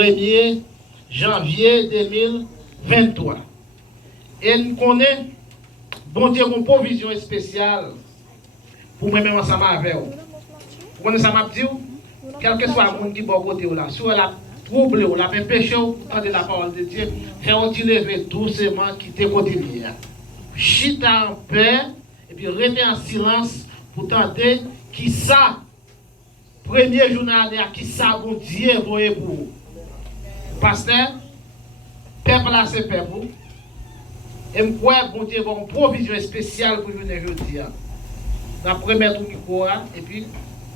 1er janvier 2023. Et nous connaissons, bon Dieu, une provision spéciale pour moi-même ensemble avec vous. Vous connaissez ça, m'a dit? Quel que soit le monde qui est bon côté là, si vous avez troublé, vous avez péché, vous entendez la parole de Dieu, faites-vous lever doucement, quitter côté là. Chita en paix, et puis restez en silence pour tenter qui ça, premier journal, qui ça, bon Dieu, voyez pour vous. Pasteur, peuple là, c'est peuple. Et je crois que bon Dieu va une provision spéciale pour venir aujourd'hui. Dans le premier tour qui court, et puis,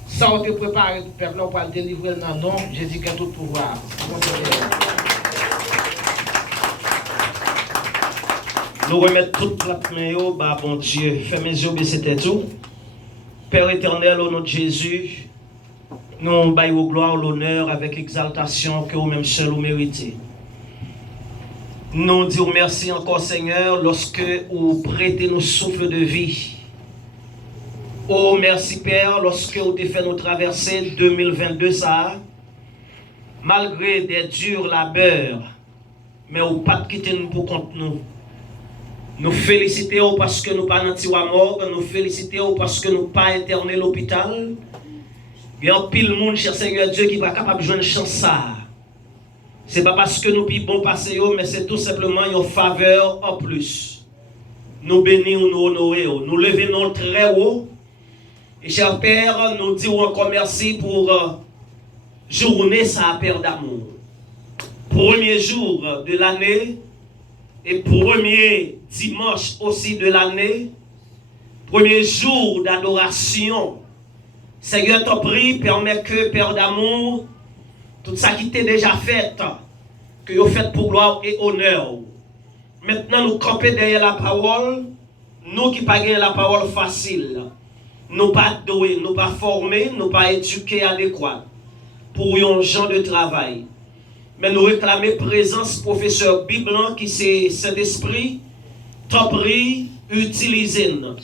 ça on te préparé tout peuple, on va le délivrer dans le nom de Jésus qui a tout pouvoir. Nous remettons toute la main, bah bon Dieu, fais mes yeux baisser tes tout. Père éternel, au nom de Jésus, nous baillons gloire, l'honneur avec exaltation que vous-même seul vous méritez. Nous disons merci encore Seigneur lorsque vous prêtez nos souffles de vie. Oh merci Père lorsque vous avez fait nous traverser 2022 ça. Malgré des durs labeurs, mais vous n'avez pas quitté nous pour contre nous. Nous félicitons parce que nous pas dans la mort, nous félicitons parce que nous pas interné l'hôpital. Il y a un pile monde, cher Seigneur Dieu, qui n'est pas capable de jouer une chance ça. Ce n'est pas parce que nous pouvons passer, mais c'est tout simplement une faveur en plus. Nous bénissons, nous honorons, nous levons très haut. Et cher Père, nous disons encore merci pour journée ça, Père d'amour. Premier jour de l'année et premier dimanche aussi de l'année. Premier jour d'adoration. Seigneur, t'en prie, permets que, Père d'amour, tout ça qui t'est déjà fait, que vous faites pour gloire et honneur. Maintenant, nous camper derrière la parole, nous qui pas gagner la parole facile. Nous pas doués, nous pas formés, nous pas éduqués adéquats pour un genre de travail. Mais nous réclamer présence professeur Biblan qui c'est cet esprit, t'en prie, utilisez-nous.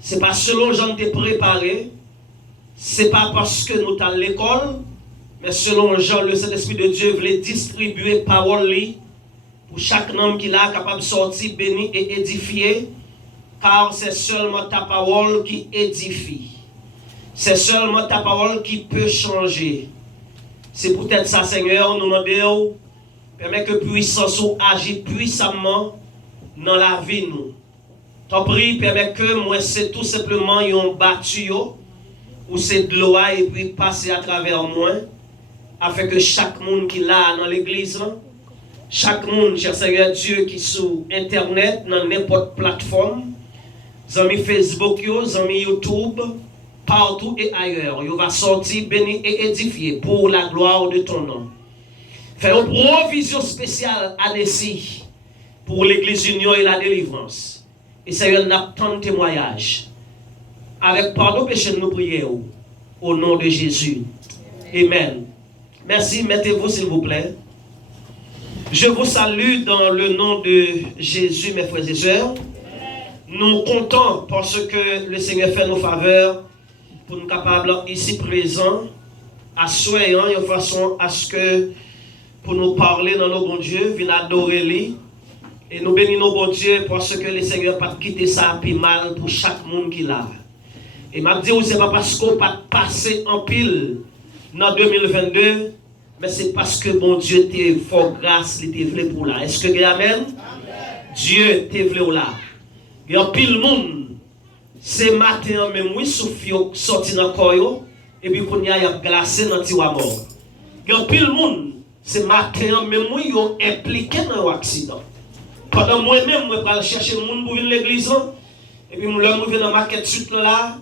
Ce n'est pas selon Jean t'es préparé, ce n'est pas parce que nous sommes à l'école, mais selon Jean, le Saint-Esprit de Dieu voulait distribuer parole pour chaque homme qui l'a capable de sortir, béni et édifier. Car c'est seulement ta parole qui édifie. C'est seulement ta parole qui peut changer. C'est peut-être ça, Seigneur, nous demandons, permet que puissance agisse puissamment dans la vie, nous. T'en prie, permet que moi, c'est tout simplement un battu, ou c'est de l'eau et puis passer à travers moi, afin que chaque monde qui l'a dans l'église, chaque monde, cher Seigneur Dieu, qui est sur Internet, dans n'importe plateforme, amis Facebook, amis YouTube, partout et ailleurs, il va sortir béni et édifié pour la gloire de ton nom. Fais une provision spéciale à Nessie pour l'église Union et la délivrance. Et Seigneur, nous attendons témoignage. Avec pardon, péché, nous prions au nom de Jésus. Amen. Merci, mettez-vous s'il vous plaît. Je vous salue dans le nom de Jésus, mes frères et sœurs. Nous comptons parce que le Seigneur fait nos faveurs pour nous capables ici présents, assoyant de façon à ce que pour nous parler dans nos bons dieux, venir adorer lui. Et nous bénissons nos bons dieux parce que le Seigneur n'a pas quitté ça puis mal pour chaque monde qui l'a. Et m'a dit, c'est pas parce qu'on pas passé en pile dans 2022, mais c'est parce que bon Dieu t'est fort grâce, il t'est voulu pour là. Est-ce que amen? Dieu t'est voulu là. Il y a pile monde. C'est matin même oui souffle sorti dans corps et puis qu'on y a glacé dans tiwa mort. Il y a pile monde. C'est matin même oui yo impliqué dans un accident. Pendant moi-même moi pas chercher le monde pour venir l'église et puis moi je viens dans market suite là,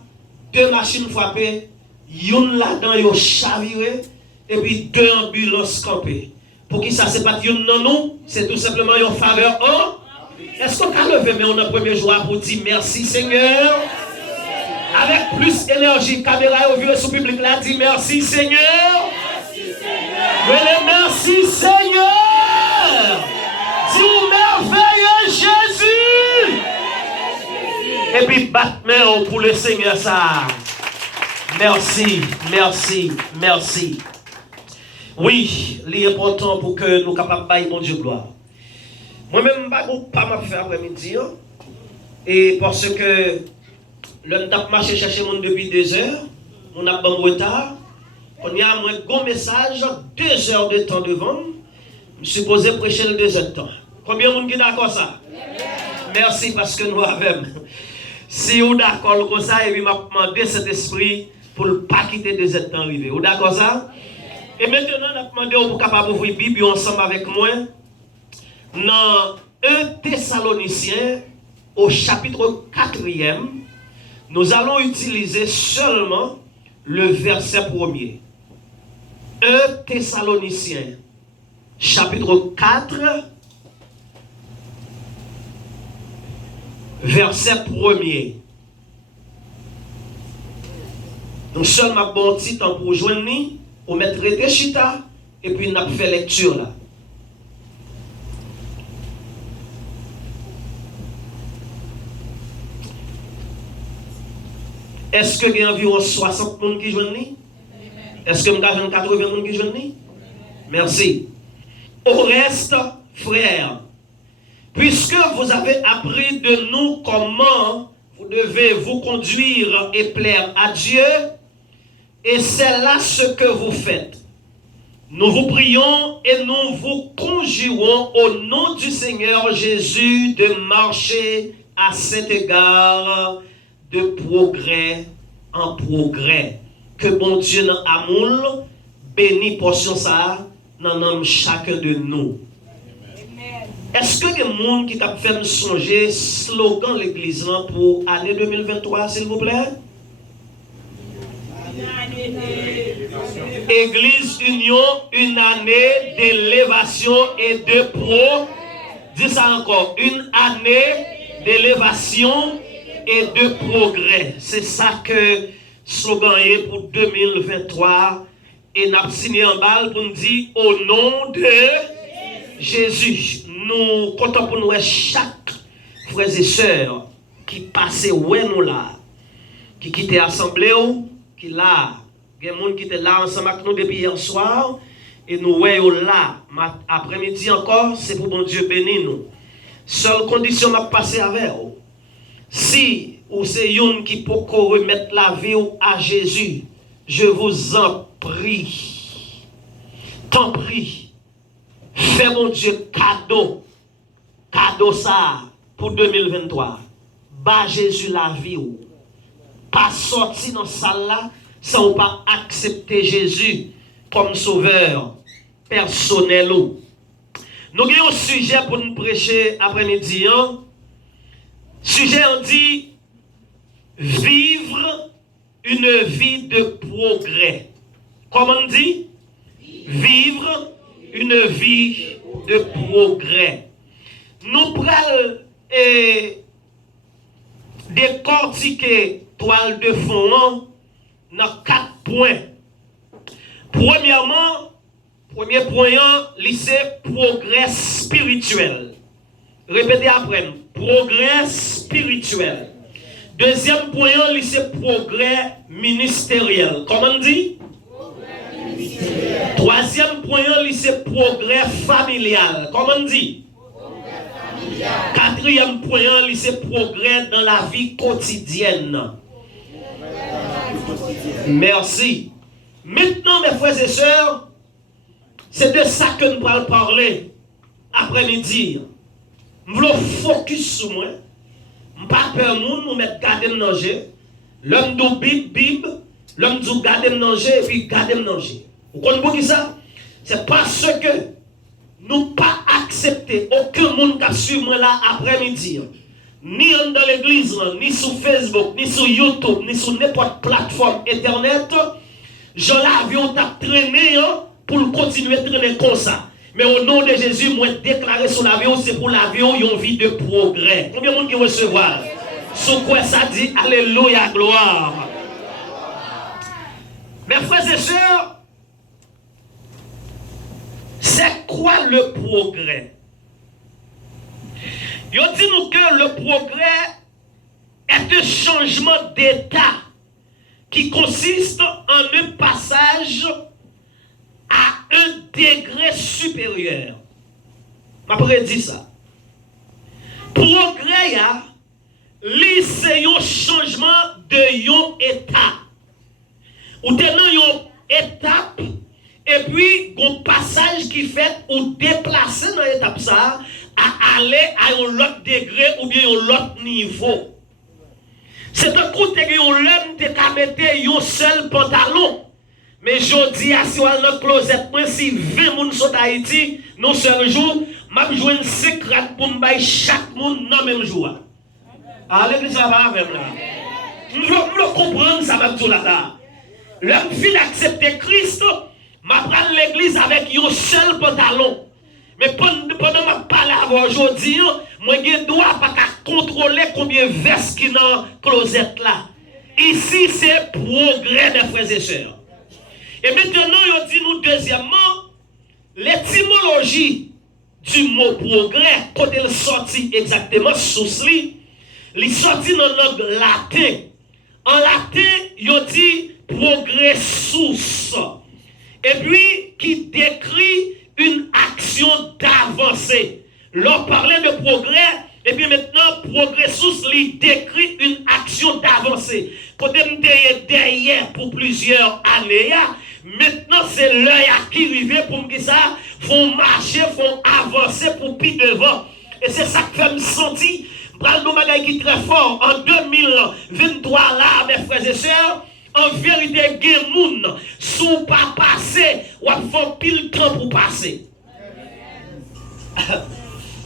deux machines frappées, une là-dedans yo chaviré et puis deux ambulances campées. Pour qui ça c'est pas une non nous, c'est tout simplement une faveur en. Est-ce qu'on a levé mais on a premier jour pour dire merci Seigneur? Avec plus d'énergie, caméra au vieux sous public là, dit merci Seigneur. Merci Seigneur. Merci Seigneur. Dis merveilleux Jésus. Et puis battement pour le Seigneur ça. Merci, merci, merci. Oui, l'important pour que nous capables de bailler mon Dieu gloire. Moi-même, je ne vais pas faire après-midi. Et parce que l'on a marché chercher mon depuis 2 heures, on a bon retard. On y a un gros message, 2 heures de temps devant. Je suis supposé prêcher le 2 heures de temps. Combien de monde est d'accord ça? Merci parce que nous avons. Si vous êtes d'accord comme ça, et puis m'a demandé cet esprit pour ne pas quitter 2 heures de temps arrivé. Vous d'accord ça? Et maintenant, on a demandé au capable d'ouvrir la Bible ensemble avec moi. Dans 1 Thessaloniciens, au chapitre 4e, nous allons utiliser seulement le verset 1er. 1 Thessaloniciens, chapitre 4, verset 1er. Donc seulement bon petit temps pour joindre nous, on met traité chita, et puis on a fait lecture là. Est-ce qu'il y a environ 60 personnes qui joignent? Est-ce que nous avons 80 personnes qui joignent? Merci. Au reste, frères, puisque vous avez appris de nous comment vous devez vous conduire et plaire à Dieu, et c'est là ce que vous faites. Nous vous prions et nous vous conjurons au nom du Seigneur Jésus de marcher à cet égard de progrès en progrès. Que bon Dieu dans amour bénisse portion ça dans chacun de nous. Est-ce que il y a des gens qui t'a fait me songer slogan l'église pour l'année 2023 s'il vous plaît? Église Union, une année d'élévation et de pro. Dis ça encore, une année d'élévation et de progrès. C'est ça que slogan est pour 2023. Et nous avons signé en balle pour nous dire au nom de Jésus. Nous comptons pour nous chaque frères et sœurs qui passaient où nous là, qui quittent l'assemblée ou qui là. Il y a des gens qui étaient là ensemble avec nous depuis hier soir. Et nous voyons là, après-midi encore, c'est pour bon Dieu bénir nous. Seule condition m'a passé avec vous. Si ou c'est une qui peut remettre la vie à Jésus, je vous en prie. T'en prie. Fais mon Dieu cadeau ça pour 2023. Bas Jésus la vie ou. Pas sorti dans cette salle là sans pas accepter Jésus comme sauveur personnel. Nous avons un sujet pour nous prêcher après-midi. Sujet on dit vivre une vie de progrès. Comment on dit? Vivre une vie de progrès. Nous prenons décortiquer toile de fond dans 4 points. Premièrement, premier point, c'est progrès spirituel. Répétez après, progrès spirituel. Deuxième point, c'est progrès ministériel. Comment on dit? Troisième point, c'est progrès familial. Comment on dit? Quatrième point, c'est progrès dans la vie quotidienne. Merci. Maintenant, mes frères et sœurs, c'est de ça que nous allons parler après-midi. Nous voulons focus sur moi. Je ne pas peur nous mettre garder me manger. L'homme dit bib, l'homme dit garder me manger et puis garder me manger. Vous comprenez ça? C'est parce que nous pas accepter aucun monde qui suit moi là après-midi. Ni dans l'église, ni sur Facebook, ni sur YouTube, ni sur n'importe plateforme internet. Je l'avion t'a traîné pour continuer à traîner comme ça. Mais au nom de Jésus, moi déclarer sur l'avion, c'est pour l'avion une vie de progrès. Combien de monde qui recevoir? Sur quoi ça dit alléluia, gloire. Mes frères et sœurs, c'est quoi le progrès? Ils dit nous que le progrès est un changement d'état qui consiste en un passage à un degré supérieur. Je dit ça. Progrès, c'est un changement de un état. Ou dans une étape, et puis un passage qui fait ou déplacer dans l'étape ça, à aller à un autre degré ou bien un autre niveau. C'est un coup de l'homme qui a mis un seul pantalon. Mais je dis à si on a notre closet, si 20 personnes sont à Haïti, non seul jour, je joue un secret pour me chaque monde dans le même jour. À l'église, ça va avec là. Je comprends ça, je vais là. L'homme file accepter Christ, je prends l'église avec un seul pantalon. Mais pendant que je parle aujourd'hui, moi, je ne dois pas contrôler combien de vestes qui sont dans le closet là. Ici, c'est progrès des frères et sœurs. Et maintenant, il dit nous deuxièmement, l'étymologie du mot progrès, quand il sortit exactement sous lui, il sortit dans la langue latin. En latin, il dit progressus. Et puis, qui décrit une action d'avancée. L'on parlait de progrès, et puis maintenant, progressus lui décrit une action d'avancée. Quand on était derrière pour plusieurs années, maintenant c'est l'heure qui arrive pour me dire ça, font marcher, font avancer pour plus devant. Et c'est ça que fait me sentir, prendre nos bagages qui très fort en 2023 là, mes frères et sœurs. En vérité, il y a des gens qui ne sont pas passés ou font pile temps pour passer.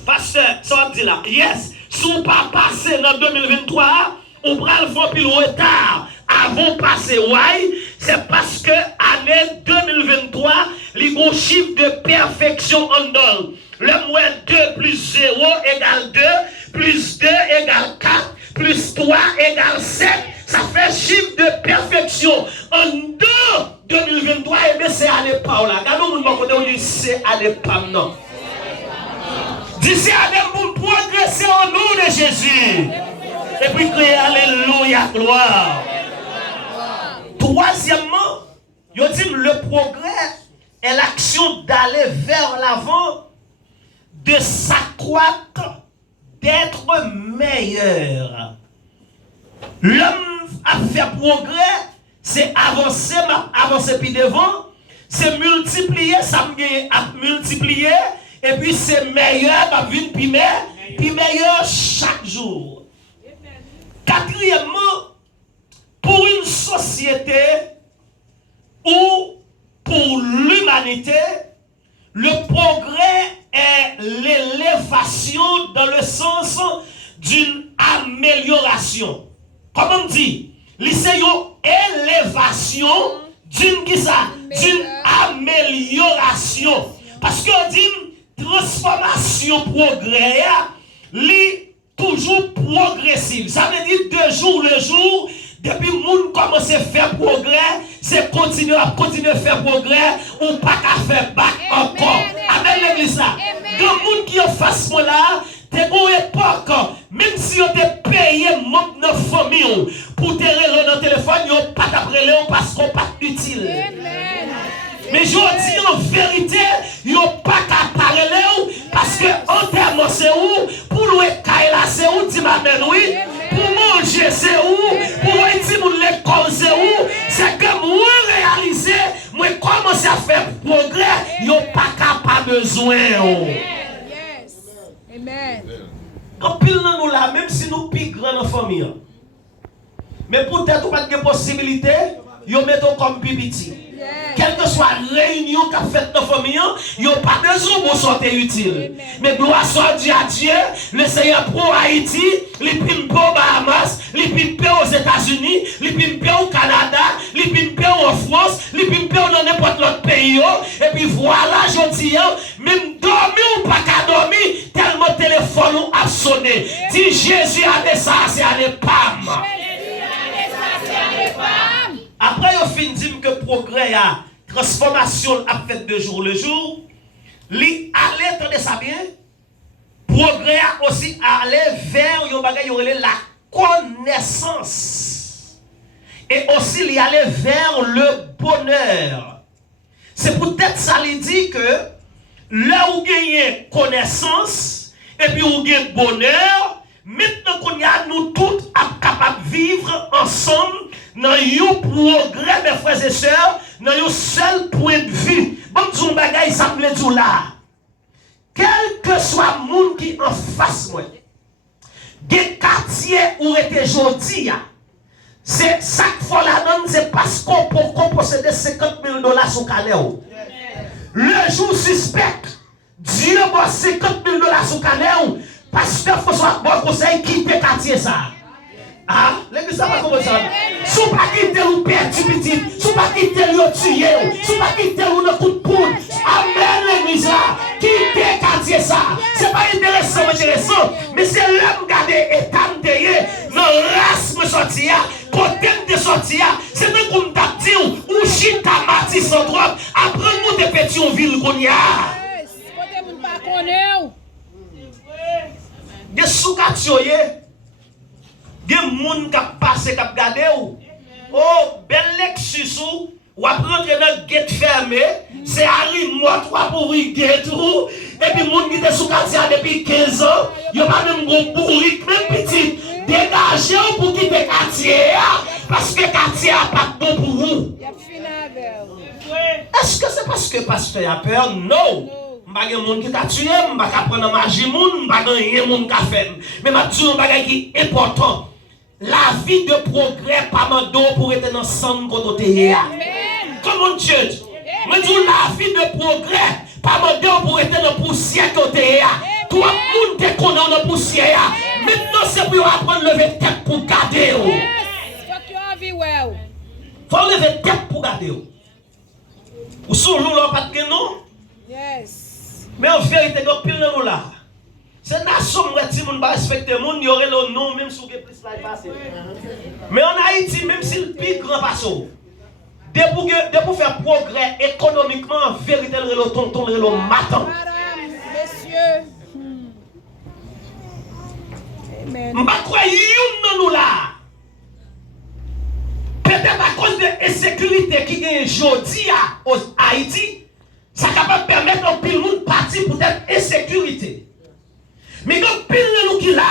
Pasteur, ça va me dire là, yes, si on pas passé dans 2023, on prend le fond pile retard avant de passer. Ouais, c'est parce que l'année 2023, les gros chiffres de perfection en donne. Le moins 2 plus 0 égale 2, plus 2 égale 4, plus 3 égale 7. Ça fait chiffre de perfection. En 2023, et bien c'est à l'époque là. Regardez mon côté, on dit c'est à l'époque non. D'ici à des pour progresser au nom de Jésus. Et puis crier alléluia, gloire. Troisièmement, il dit le progrès est l'action d'aller vers l'avant, de s'accroître, d'être meilleur. L'homme a fait progrès, c'est avancer, avancer puis devant, c'est multiplier, ça me multiplier. Et puis c'est meilleur, ma vie, puis meilleur chaque jour. Quatrièmement, pour une société ou pour l'humanité, le progrès est l'élévation dans le sens d'une amélioration. Comment on dit? C'est une élévation d'une amélioration. Parce qu'on dit transformation progrès, toujours progressive. Ça veut dire de jour le jour, depuis que le monde commence à faire progrès, c'est continuer à faire progrès, ou pas qu'à faire back encore. Amen l'église là. Le monde qui est face à là, t'es une époque, même si on te payé membre de famille pour te relever dans le téléphone, on pas t'appeler parce qu'on pas utile. Mais je dis en vérité, ils n'ont pas qu'à parler parce que en termes c'est où, pour louer Kaila c'est où, dis ma mère oui, pour manger c'est où, pour dire mon l'école c'est où, c'est que moi réaliser, moi commencer à faire progrès, ils n'ont pas besoin. Amen. En pile nous là, même si nous plus grands en famille, mais peut-être pas de possibilité, ils mettent comme pipiti. Quelle que soit la réunion qu'a faite dans la famille, ils n'ont pas besoin de sortir utile. Mais gloire soit Dieu à Dieu, le Seigneur pour Haïti, les pimpe aux Bahamas, les pimpe aux États-Unis, les pimpe au Canada, les pimpe en France, les pimpe dans n'importe l'autre pays. Et puis voilà, je dis, même dormir ou pas qu'à dormir, tellement téléphone a sonné. Dis Jésus a des ça, c'est à l'épam. Après, on finit dire que progrès a transformation a fait de jour le jour. Li aller, attendez ça bien. Progrès a aussi aller vers la connaissance. Et aussi li aller vers le bonheur. C'est peut-être ça lui dit que là où gagnez connaissance et puis où gagnez bonheur, maintenant qu'on y a nous tous capables de vivre ensemble dans un progrès, mes frères et sœurs, dans un seul point de vue. Bon, ton bagage, ça me dit là. Quel que soit le monde qui en face moi, des quartiers où était jodi, c'est ça qu'il faut la donne, c'est parce qu'on peut posséder 50 000 $ sur Canel. Le jour suspect, Dieu va 50 000 $ sur Canel, parce qu'il faut soit bon conseil quitter quartier ça. Ah, l'église ça va comme ça. Si vous pas quitter ou perdu petit, si vous pas quitter ou tuer, si vous pas quitter ou le coup de poule. Amen l'église là. Quitter quartier ça. C'est pas intéressant, mais c'est l'homme garder état de dans race me sortir, côté de sortir, c'est nous comme t'a dit ou chita mati sans droit, après nous de Pétionville qu'on y a. Côté moun pas connaît. Des soukatioye. Des moun qui passe qui gardé ou. Oh, bel Lexus ou après rentrer dans gate fermé, c'est Harry mort pour ouvrir gate ou et puis moun qui était sous quartier depuis 15 ans, yo pas même bon bourrique même petit. Dégagez pour quitter quartier parce que quartier a pas bon pour vous. Est-ce que c'est parce que pasteur a peur? Non. M'pa gen moun qui t'a tué, m'pa ka prendre magie moun, m'pa gen rien moun ka fait. Mais m'a dit un bagage qui est important. La vie de progrès pas mando pour être dans son côté. Comment Dieu? Mais dit la vie de progrès pas mando pour être dans poussière côté. Tout le monde te connaît dans poussière. Maintenant c'est pour apprendre lever tête pour garder. Faut lever tête pour garder. Ou sous l'eau là pas de non? Yes. Mais en vérité, il y a pile là. C'est nation qui ne respecte le monde, il y aurait le nom même si vous avez plus de passer. Mais en Haïti, même si le plus grand passe, de pour faire progrès économiquement, en vérité, le tonton, le matin. Messieurs. Amen. Je ne crois pas nous là. Peut-être à cause de l'insécurité qui est aujourd'hui en Haïti. Ça est capable de permettre à pile monde partir pour être insécurité. Mais quand pile nous qui là,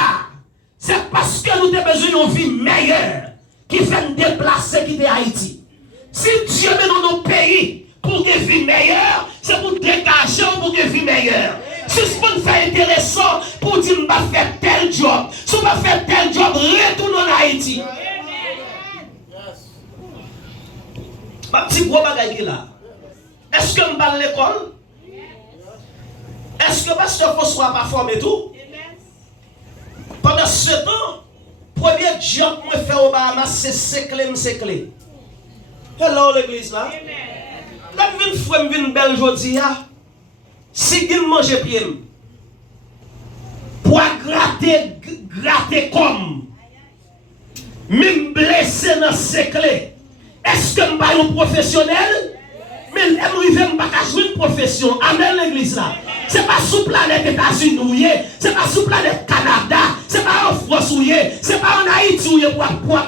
c'est parce que nous avons besoin d'une vie meilleure qui fait nous déplacer qui de Haïti. Si Dieu met dans nos pays pour une vie meilleure, c'est pour dégager pour une vie meilleure. Si ce qu'on fait intéressant pour dire que je vais faire tel job, si je vais faire tel job, retourne en Haïti. Ma petite gros bagaille qui là. Est-ce que je vais à l'école? Est-ce que pasteur François pas formé tout? Pendant ce temps, premier job que je fais au Bahamas, c'est séclé. Hello l'église là. Là, je viens une belle journée. Si je mange pied, pour gratter comme, me blesser dans séclé. Est-ce que je suis un professionnel? Mais je ne vais pas jouer une profession. Amen l'église là. Ce n'est pas sous planète États-Unis, ce n'est pas sous planète Canada, ce n'est pas en France, ce n'est pas en Haïti pour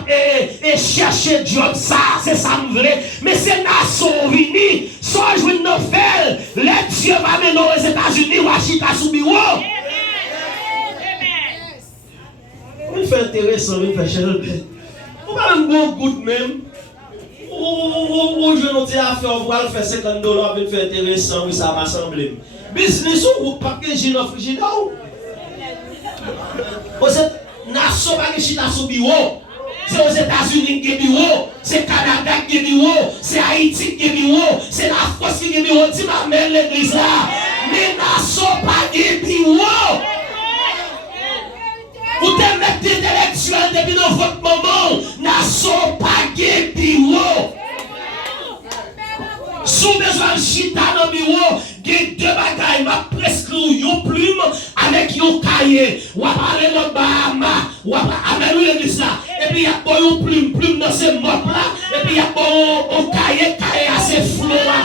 chercher job. Ça, c'est ça me vrai. Mais c'est nation unie. Soit jouer une nouvelle, les dieux va mener aux États-Unis ou à Chicago sous bureau. On fait intéressant, on fait cher. On va un bon goût même. Ou je nous dis à faire, on va faire $50, on va faire intéressant, oui, ça va sembler. Business ou pas que j'ai une frigidaire. Vous êtes nation pas que j'ai sous bureau. C'est aux États-Unis qui est bureau, c'est Canada qui est bureau, c'est Haïti qui est bureau, c'est la France qui est bureau. Tu m'amènes l'église là. Mais nation pas de bureau. Vous te mettez intellectuel depuis dans votre moment. Nation pas de bureau. Sous besoin de chita dans le bureau, il y a deux bagailles, m'a prescrit une plume avec un cahier. Ou à parler de Bahama, ou à parler de l'église là. Et puis il y a une plume dans ces mots là. Et puis il y a un cahier assez flou là.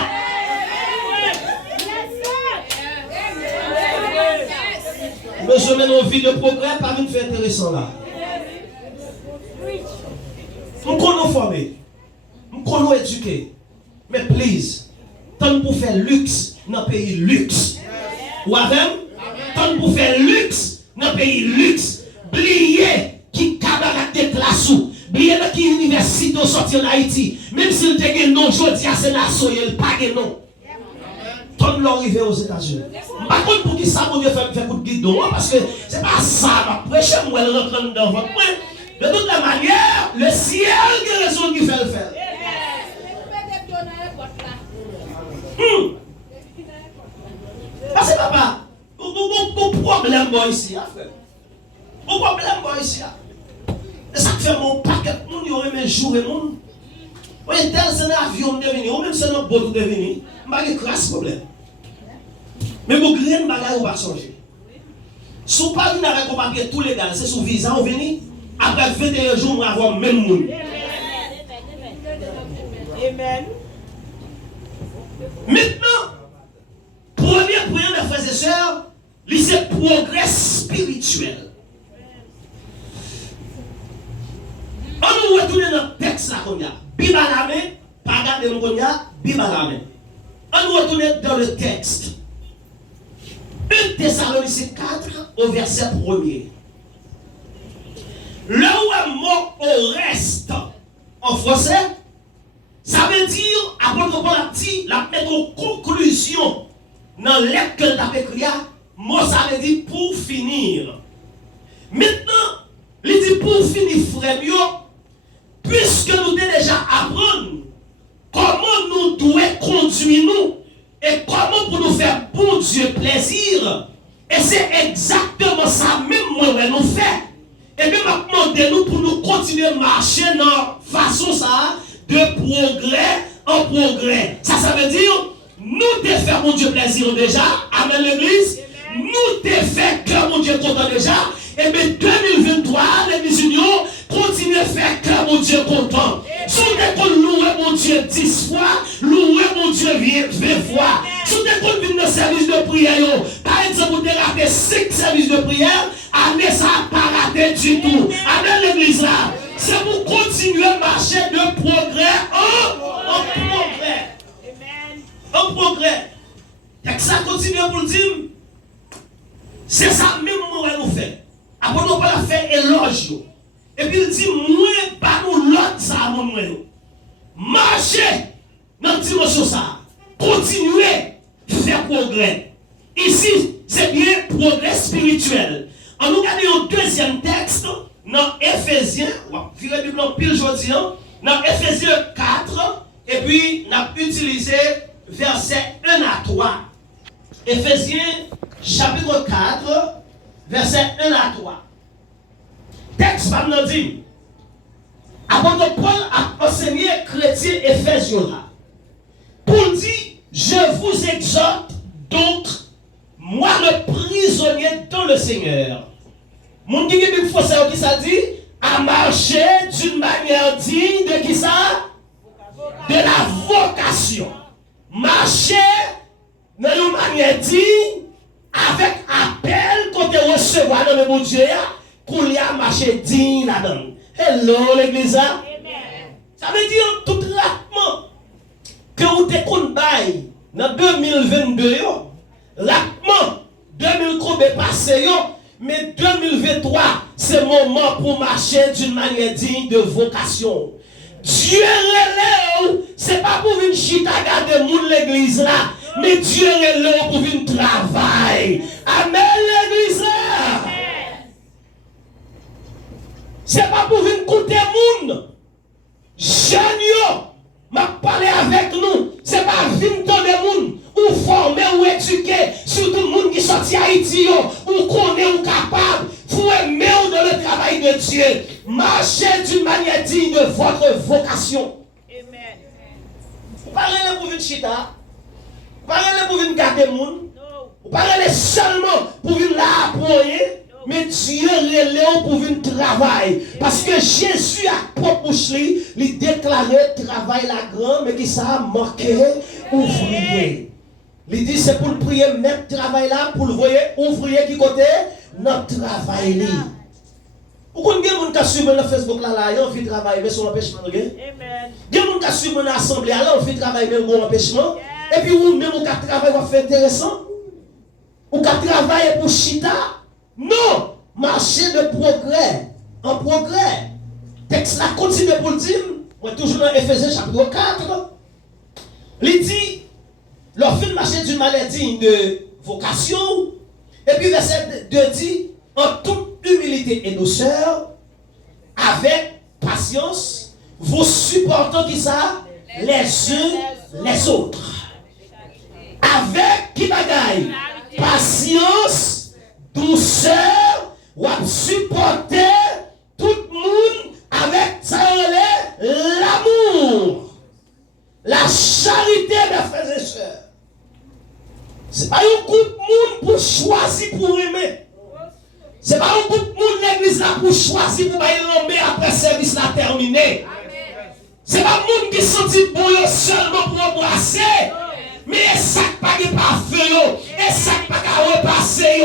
Besoin de nos vies de progrès, pas une fait intéressant là. Nous connaissons formés, nous connaissons éduqués. Mais please, tant pour faire luxe dans le pays luxe. Ou avec? Tant pour faire luxe dans le pays luxe. Blier qui cabaret de classe ou. Blier qui université sorti en Haïti. Même s'il te gagne non, je dis à c'est la soye, il pas gagne non. Tant l'arrivée aux États-Unis. Par contre, pour qui ça, mon Dieu fait coup de guidon, parce que c'est pas ça, ma prêche, moi, elle rentre dans votre point. De toute la manière, le ciel qui a raison qui fait le faire. Parce que papa, mon problème ici, frère. Mon problème ici. Et ça fait mon paquet, mon y aurait mes jours et mon. Oui, tel c'est un avion de venir, ou même c'est un bateau de venir, je n'ai pas de problème. Mais mon grain de bagage, on va changer. Si vous parlez avec un papier tout légal, c'est sous visa, on vient, après 21 jours, on va avoir le même monde. Amen. Maintenant, premier point, mes frères et sœurs, c'est progrès spirituel. On nous retourne dans le texte là qu'on y a. Bible à la main, pas garder mon qu'on y a, Bible à la main. On nous retourne dans le texte. 1 Thessaloniciens 4 au verset 1er. Là où un mot au reste en français, ça veut dire, apôtre Paul a dit, la mettre en conclusion dans l'acte que tu écrit, mot ça veut dire pour finir. Maintenant, il dit pour finir, frère, puisque nous devons déjà apprendre comment nous devons conduire nous et comment pour nous faire bon Dieu plaisir. Et c'est exactement ça même moi nous fait. Et bien, demandez nous pour nous continuer à marcher dans façon ça de progrès en progrès. Ça veut dire, nous te faire mon Dieu plaisir déjà. Amen l'église. Nous te faire cœur mon Dieu content déjà. Et bien 2023, les musulmans continuent à faire cœur mon Dieu content. Si vous êtes loué mon Dieu 10 fois, loué mon Dieu 20 fois. Si vous êtes dans le service de prière, par exemple, vous avez raté 5 services de prière, année ça n'a pas raté du tout. Amen l'église là. C'est pour continuer à marcher de progrès en progrès. En progrès. Et que ça continue pour le dire. C'est ça même que nous faisons. Après, nous allons faire éloge. Et puis il dit, moi, pas nous l'autre, ça, mon marchez dans la dimension ça. Continuez à faire progrès. Ici, c'est bien progrès spirituel. On nous regarde au deuxième texte, dans Éphésiens, vous avez Bible pile aujourd'hui, dans Éphésiens 4, et puis on a utilisé versets 1 à 3. Éphésiens chapitre 4, verset 1 à 3. Texte va nous dire, apôtre Paul a enseigné chrétien Éphésiens là. Pour dire, je vous exhorte donc, moi le prisonnier dans le Seigneur. Mon qui il faut savoir qui ça dit, à marcher d'une manière digne de qui ça? De la vocation. Marcher dans une manière digne avec appel qu'on te recevoir dans le bon Dieu pour y a marché digne là-dedans. Hello l'église. Ça veut dire tout rapidement que vous te compte bail dans 2022 rapidement 2000 combes passé mais 2023 c'est le moment pour marcher d'une manière digne de vocation. Dieu relève, c'est pas pour venir chita garder moun l'église là, mais Dieu relève pour venir travailler. Amen l'église là. C'est pas pour venir coûter moun. Jeune m'a parlé avec nous, c'est pas venir dans des moun ou former ou éduquer, surtout le monde qui sortit Haïti ou connaît ou capable. Vous aimez dans le travail de Dieu. Marchez d'une manière digne de votre vocation. Amen. Vous parlez pour une chita. Vous parlez pour une garder le monde. Vous parlez seulement pour une la approyer. Mais Dieu relève pour une travail. Parce que Jésus a propre bouche, il déclaré travail la grande, mais qui ça a manqué ouvrier. Il dit c'est pour le prier mettre travail là, pour le voyer ouvrier qui côté notre travail là. Pourquoi il y a des gens qui suivent dans Facebook là, ils ont fait travailler, mais son empêchement. Amen. Il y a des gens qui suivent dans l'assemblée là, ils ont fait travailler, mais son empêchement. Et puis, vous même, vous avez travaillé, vous fait intéressant. Vous avez travaillé pour Chita. Non! Marcher de progrès. En progrès. Texte là continue pour le dire. Moi, toujours dans Éphésiens chapitre 4. Il dit, leur fin marcher d'une maladie de vocation. Et puis, verset 2 dit, en toute humilité et douceur, avec patience, vous supportons qui ça? Les uns les autres. Avec qui bagaille? Patience, douceur, ou à supporter tout le monde avec ça, l'amour, la charité, mes frères et sœurs. C'est pas un groupe de monde pour choisir pour aimer. C'est pas un groupe de monde l'église là pour choisir pour aller l'emmener après service là terminé. C'est pas un monde qui sentit bon seulement pour embrasser. Mais ça pas de parfum, et ça pas de repasser,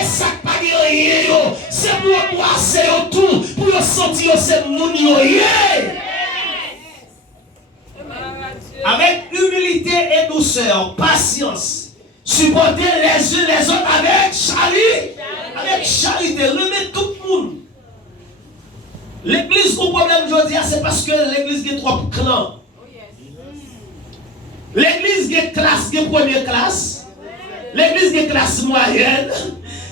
et ça pas de rien, c'est pour embrasser tout, pour sentir c'est mon avec humilité et douceur, patience, supporter les uns les autres avec charité, remettre tout le monde. L'église au problème aujourd'hui, c'est parce que l'église est trop clans. L'église est classe, est première classe. L'église est classe moyenne.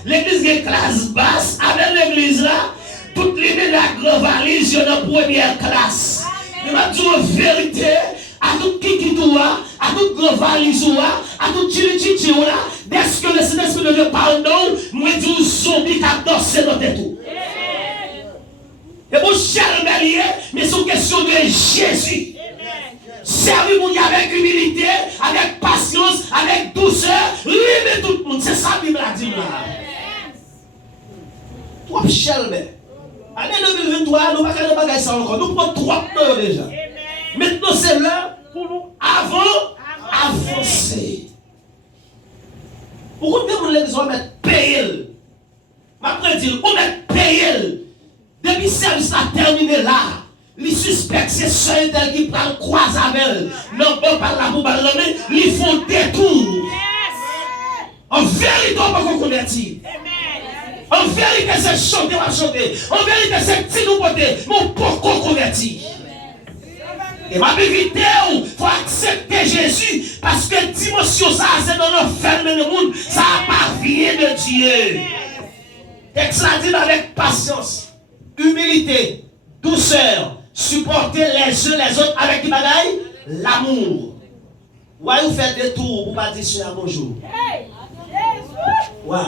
L'église est classe basse. Avec l'église là, toute l'idée de la grande valise est dans première classe. Je vais dire la vérité à tout kikitoua, à toute grande valise, à tout chilichichi, dès que le Saint-Esprit de Dieu parle d'eux, moi je dis zombie qui a dansé dans tes tout. Et pour cher bélier, mais c'est une question de Jésus. Servir mon Dieu avec humilité, avec patience, avec douceur, aimer tout le monde. C'est ça que la Bible a dit là. Trois chelbe. Année 2023, nous ne pouvons pas faire ça encore. Nous prenons 3 ans déjà. Maintenant, c'est là pour nous avancer. Pourquoi nous devons mettre payer? Après dire, on met payer. Depuis le service a terminé là. Les suspects, c'est ceux qui prennent croise avec elle. Non, pas par la boue, ils font détour. En vérité, on va convertir. En vérité, c'est chanter, on va chanter. En vérité, c'est petit nous porter, mais on peut convertir. Et ma vérité, il faut accepter Jésus. Parce que dimension, ça, c'est dans l'enferme du monde. Ça n'a pas rien de Dieu. Texte la dit avec patience, humilité, douceur. Supporter les uns les autres avec qui bagaille? L'amour. Ouais, vous faites des tours pour pas dire cela bonjour. Ouais.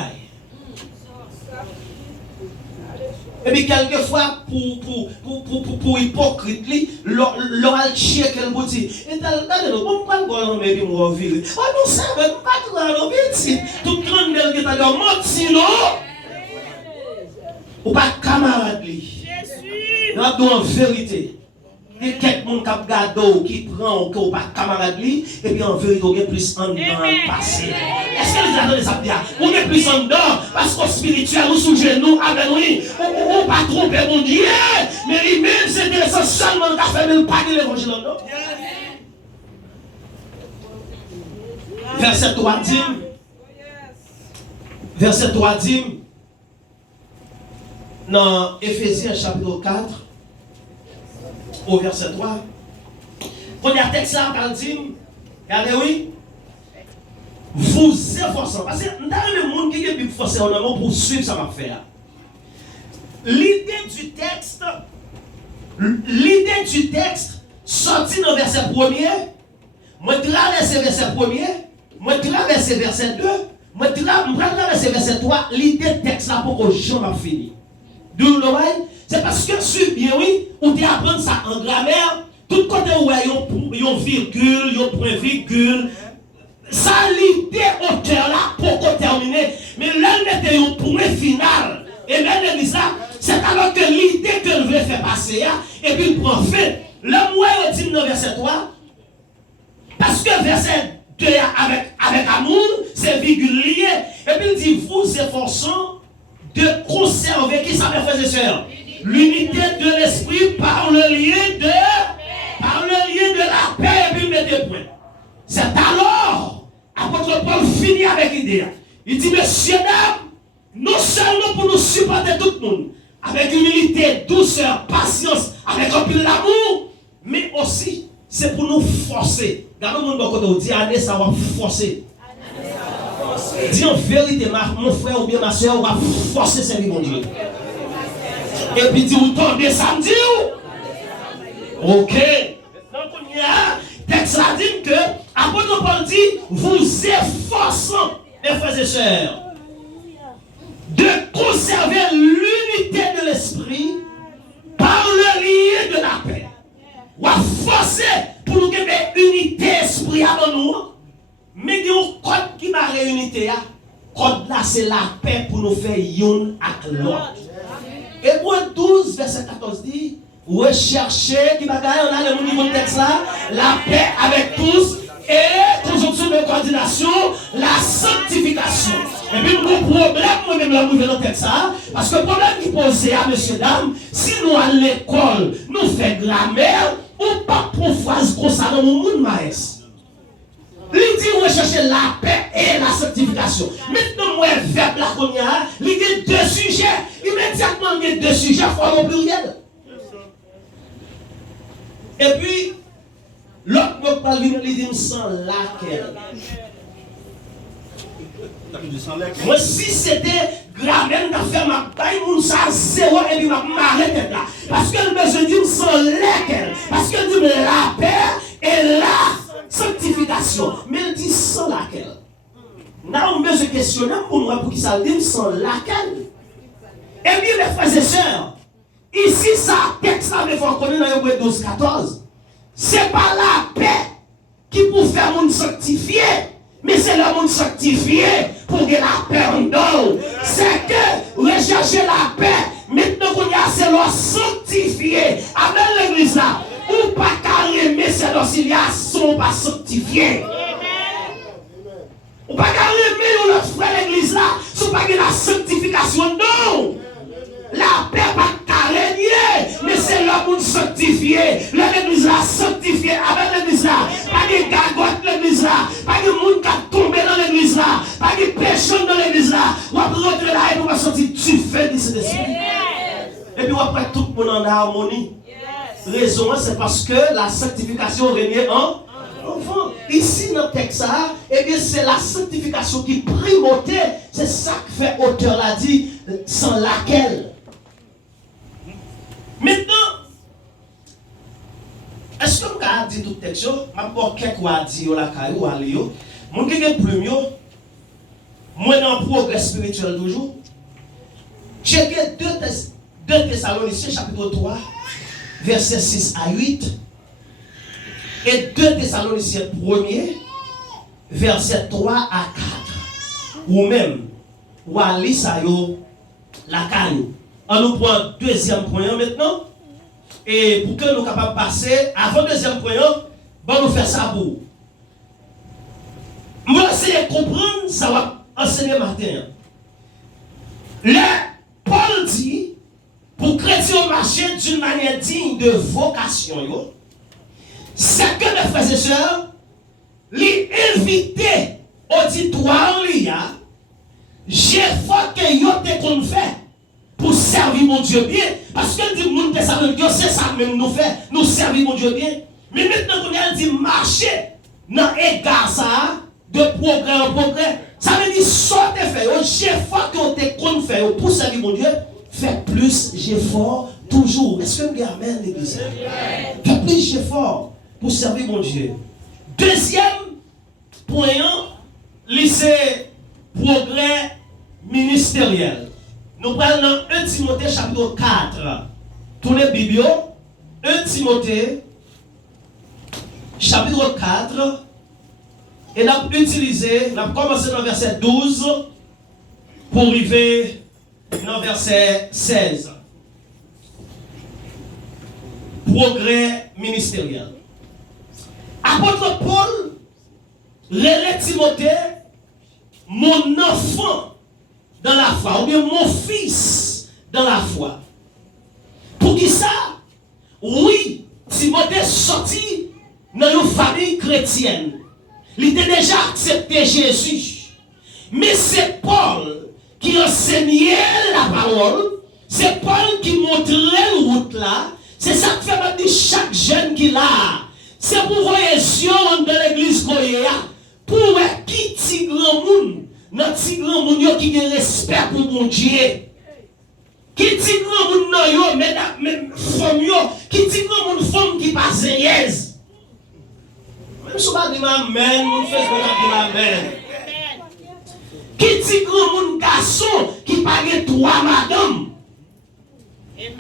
Et puis quelquefois, pour hypocrite, l'oral chien qu'elle vous dit. Et t'as le bon pas le bon mais il m'a vu. Ah non, ça va pas tout dans le tout grand belle qui t'a dit menti non. Ou pas camarade lui. Nous avons en vérité. Il y a quelqu'un qui a gardé, qui prend, qui n'a pas camarade, et puis en vérité, on est plus en dedans passé. Est-ce que les adolescents savent bien? On est plus en dedans, parce qu'au spirituel, nous sous genoux, avec nous, on ne pas tromper mon Dieu, mais lui-même, c'est intéressant seulement de faire le pas de l'évangile. Verset 3 dit, verset 3 dit, dans Éphésiens chapitre 4, au verset 3. Premier texte là, on dit, regardez, oui, vous efforçant. Parce que dans le monde qui est plus forcé en amont pour suivre ça va faire. L'idée du texte, sorti dans le verset 1er, moi traverser verset 1er, moi traverser verset 2, moi traverser verset 3, l'idée du texte là pour que je m'en fini. D'où l'oreille? C'est parce que sur bien oui, on te apprend ça en grammaire, tout côté où il y a une virgule, il y a un point virgule. Ça l'idée auteur là pour qu'on termine. Mais là, il y a un point final. Et là, il dit ça, c'est alors que l'idée que veut faire passer, et puis il prend fin. Le moyen dit dans verset 3, parce que verset 2 avec amour, c'est virgule lié. Et puis il dit, vous efforçons de conserver, qui ça, mes frères et sœurs? L'unité de l'esprit par le lien de la paix, et puis mettez point. C'est alors apôtre Paul finit avec l'idée. Il dit, messieurs, dames, non seulement pour nous supporter tout le monde, avec humilité, douceur, patience, avec un peu d'amour, mais aussi, c'est pour nous forcer. Regardez mon côté, dit, allez, ça va forcer. Dis en vérité, mon frère ou bien ma soeur, on va forcer servir mon Dieu. Et puis, dit, vous tombez samedi ou? Ok. Donc, on y a, texte là dit que, apôtre Paul dit, vous efforçant, mes frères et sœurs, de conserver l'unité de l'esprit par le lien de la paix. Ou à forcer pour nous garder unité d'esprit avant nous. Mais il y a un code qui m'a réunité. Code là, c'est la paix pour nous faire yon avec l'autre. Hébreux 12, verset 14 dit, recherchez, qui m'a gagné, on a le niveau de texte là, la paix avec tous et conjonction de coordination, la sanctification. Et puis, mon problème, moi-même, là, nous venons texte ça, parce que le problème qui pose à messieurs, dames, si nous à l'école, nous faisons grammaire, ou pas pour phrase comme ça dans le monde, maïs. Il dit rechercher la paix et la sanctification. Maintenant, moi, verbe la première, il y a deux sujets. Immédiatement, il y a deux sujets, il faut au pluriel. Et puis, l'autre mot parle, il dit sans laquelle. Moi, si c'était grammaire, je vais faire ma taille, je zéro et puis je vais m'arrêter là. Parce que le besoin dit sans laquelle. Parce que dit la paix et la sanctification. Mais il dit sans laquelle. Là, on besoin de questionner pour nous, pour qui ça dit sans laquelle. Et bien, mes frères et sœurs, ici, ça, texte là, mais il faut connaître dans Hébreux 12, 14. C'est pas la paix qui pour faire monde sanctifié, mais c'est le monde sanctifié pour que la paix en donne. C'est que rechercher la paix, maintenant qu'on y a, c'est le sanctifié. Avec l'église là, ou pas carrément, c'est l'auxiliation pas sanctifié. Ou pas carrément, notre frère l'église là, c'est pas la sanctification, non. La paix pas carrément, mais c'est le monde sanctifié. L'église là, sanctifié. Avec l'église là, pas de gagotte l'église là, pas de monde qui a tombé dans l'église là, pas de péché dans l'église là. On va rentrer là et on va sortir tu fais de cet esprit. Et puis après tout le monde en harmonie. Raison, c'est parce que la sanctification règne en enfant. Ici dans le texte, eh bien c'est la sanctification qui primauté. C'est ça que fait auteur l'a dit, sans laquelle. Maintenant, est-ce que vous avez dit tout le texte? Je vais quelques fois dire la caillou ou à Léo. Mon qui est plus mieux, moi dans le progrès spirituel toujours. Checkez 2 Thessaloniciens chapitre 3, verset 6 à 8. Et 2 Thessaloniciens 1er, verset 3 à 4. Ou même, ou à l'Isaïo, la caillou. On nous prend deuxième point maintenant. Et pour que nous soyons capables de passer, avant le deuxième point, on nous faire ça pour. Moi, essayer de comprendre, ça va enseigner matin. Là, Paul dit, pour chrétiens marcher d'une manière digne de vocation, c'est que mes frères et sœurs, les inviter auditoire, j'ai fait que vous avez qu'on fait. Pour servir mon Dieu bien. Parce que dit mon Thessalonique, c'est ça même nous fait. Nous servir mon Dieu bien. Mais maintenant qu'on a dit marcher dans égard ça, de progrès en progrès, ça veut dire sortez faire. J'ai fait que vous qu'on fait pour servir mon Dieu. Faites plus, j'ai fort toujours. Est-ce que vous amen l'église? Faites plus, j'ai fort pour servir mon Dieu. Deuxième point, lycée progrès ministériel. Nous prenons dans 1 Timothée chapitre 4. Tournez Bible. 1 Timothée chapitre 4. Et nous avons utilisé, nous avons commencé dans le verset 12 pour arriver dans le verset 16. Progrès ministériel. Apôtre Paul, relève Timothée, mon enfant dans la foi, ou bien mon fils dans la foi. Pour qui ça? Oui, Timothée sorti dans une famille chrétienne. Il était déjà accepté Jésus. Mais c'est Paul qui enseignait la parole. C'est Paul qui montrait la route là. C'est ça que fait maintenant chaque jeune qui l'a. C'est pour voir Sion dans l'église Koyea. Pour qui ti grand monde. Notre ti grand monde qui a respect pour mon Dieu. Qui ti grand monde nan yo, même femme yo. Qui ti grand monde femme qui passe yes. Même si on va dire amen, on fait ce qu'on a dit amen. Qui dit grand monde garçon qui pague trois madame.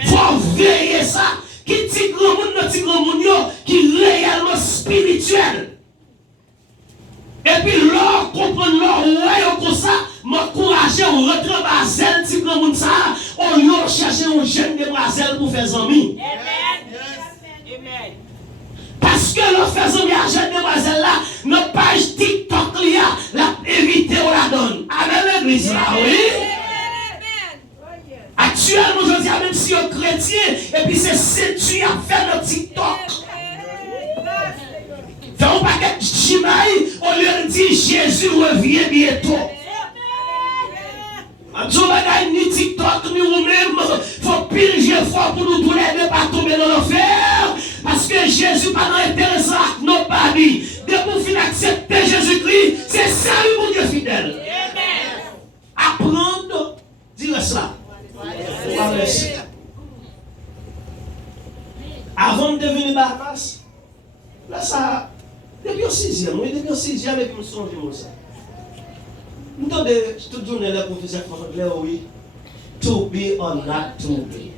Faut veiller ça. Qui dit grand monde notre grand monde qui réellement spirituel. Et puis l'or comprendre l'or ouais comme ça, m'encourager ou rentrer dans zel petit grand monde ça, on yo chercher un jeune demoiselle pour faire amis. Amen. Parce que le faisant bien jeune demoiselle là, notre page TikTok la éviter ou la donne. Amen l'église là, oui. Actuellement, je dis même si on chrétien, et puis c'est séduit à faire notre TikTok. Faire un paquet de chimaï, on lui dit Jésus revient bientôt. En tout cas, ni TikTok, ni vous-même, il faut pile fort pour nous tourner ne pas tomber dans l'enfer. Parce que Jésus pas intéressant à nos partis. Dès qu'on finit accepter Jésus-Christ, c'est salut pour Dieu fidèle. Apprendre, dire cela. Avant de devenir Barnabas, là ça, depuis au 6e, oui, depuis au 6e, et puis je me songe ça. Nous avons toute journée le professeur anglais, oui, to be or not to be.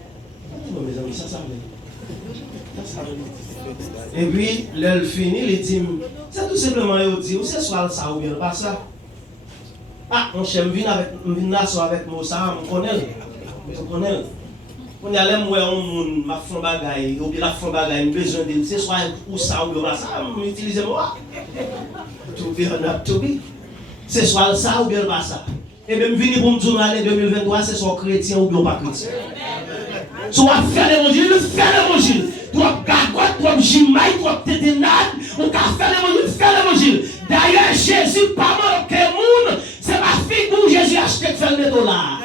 Mes amis, ça veut. Et puis, l'elle finit, il dit, c'est tout simplement, il dit, c'est soit ça ou bien pas ça. Ah, mon cher, je viens avec moi, ça, je connais. On y a l'air moi on m'a fait bagaille ou bien la fait bagaille besoin de c'est soit ou ça ou bien ça utiliser moi to be or not to be c'est soit ça ou bien pas ça et même venir pour me dire l'année 2023 c'est soit chrétien ou bien pas chrétien soit faire l'évangile toi gagote toi jimaï toi téténade ou ka faire l'évangile d'ailleurs Jésus pas manquer monde c'est ma fille pour Jésus acheter faire les dollars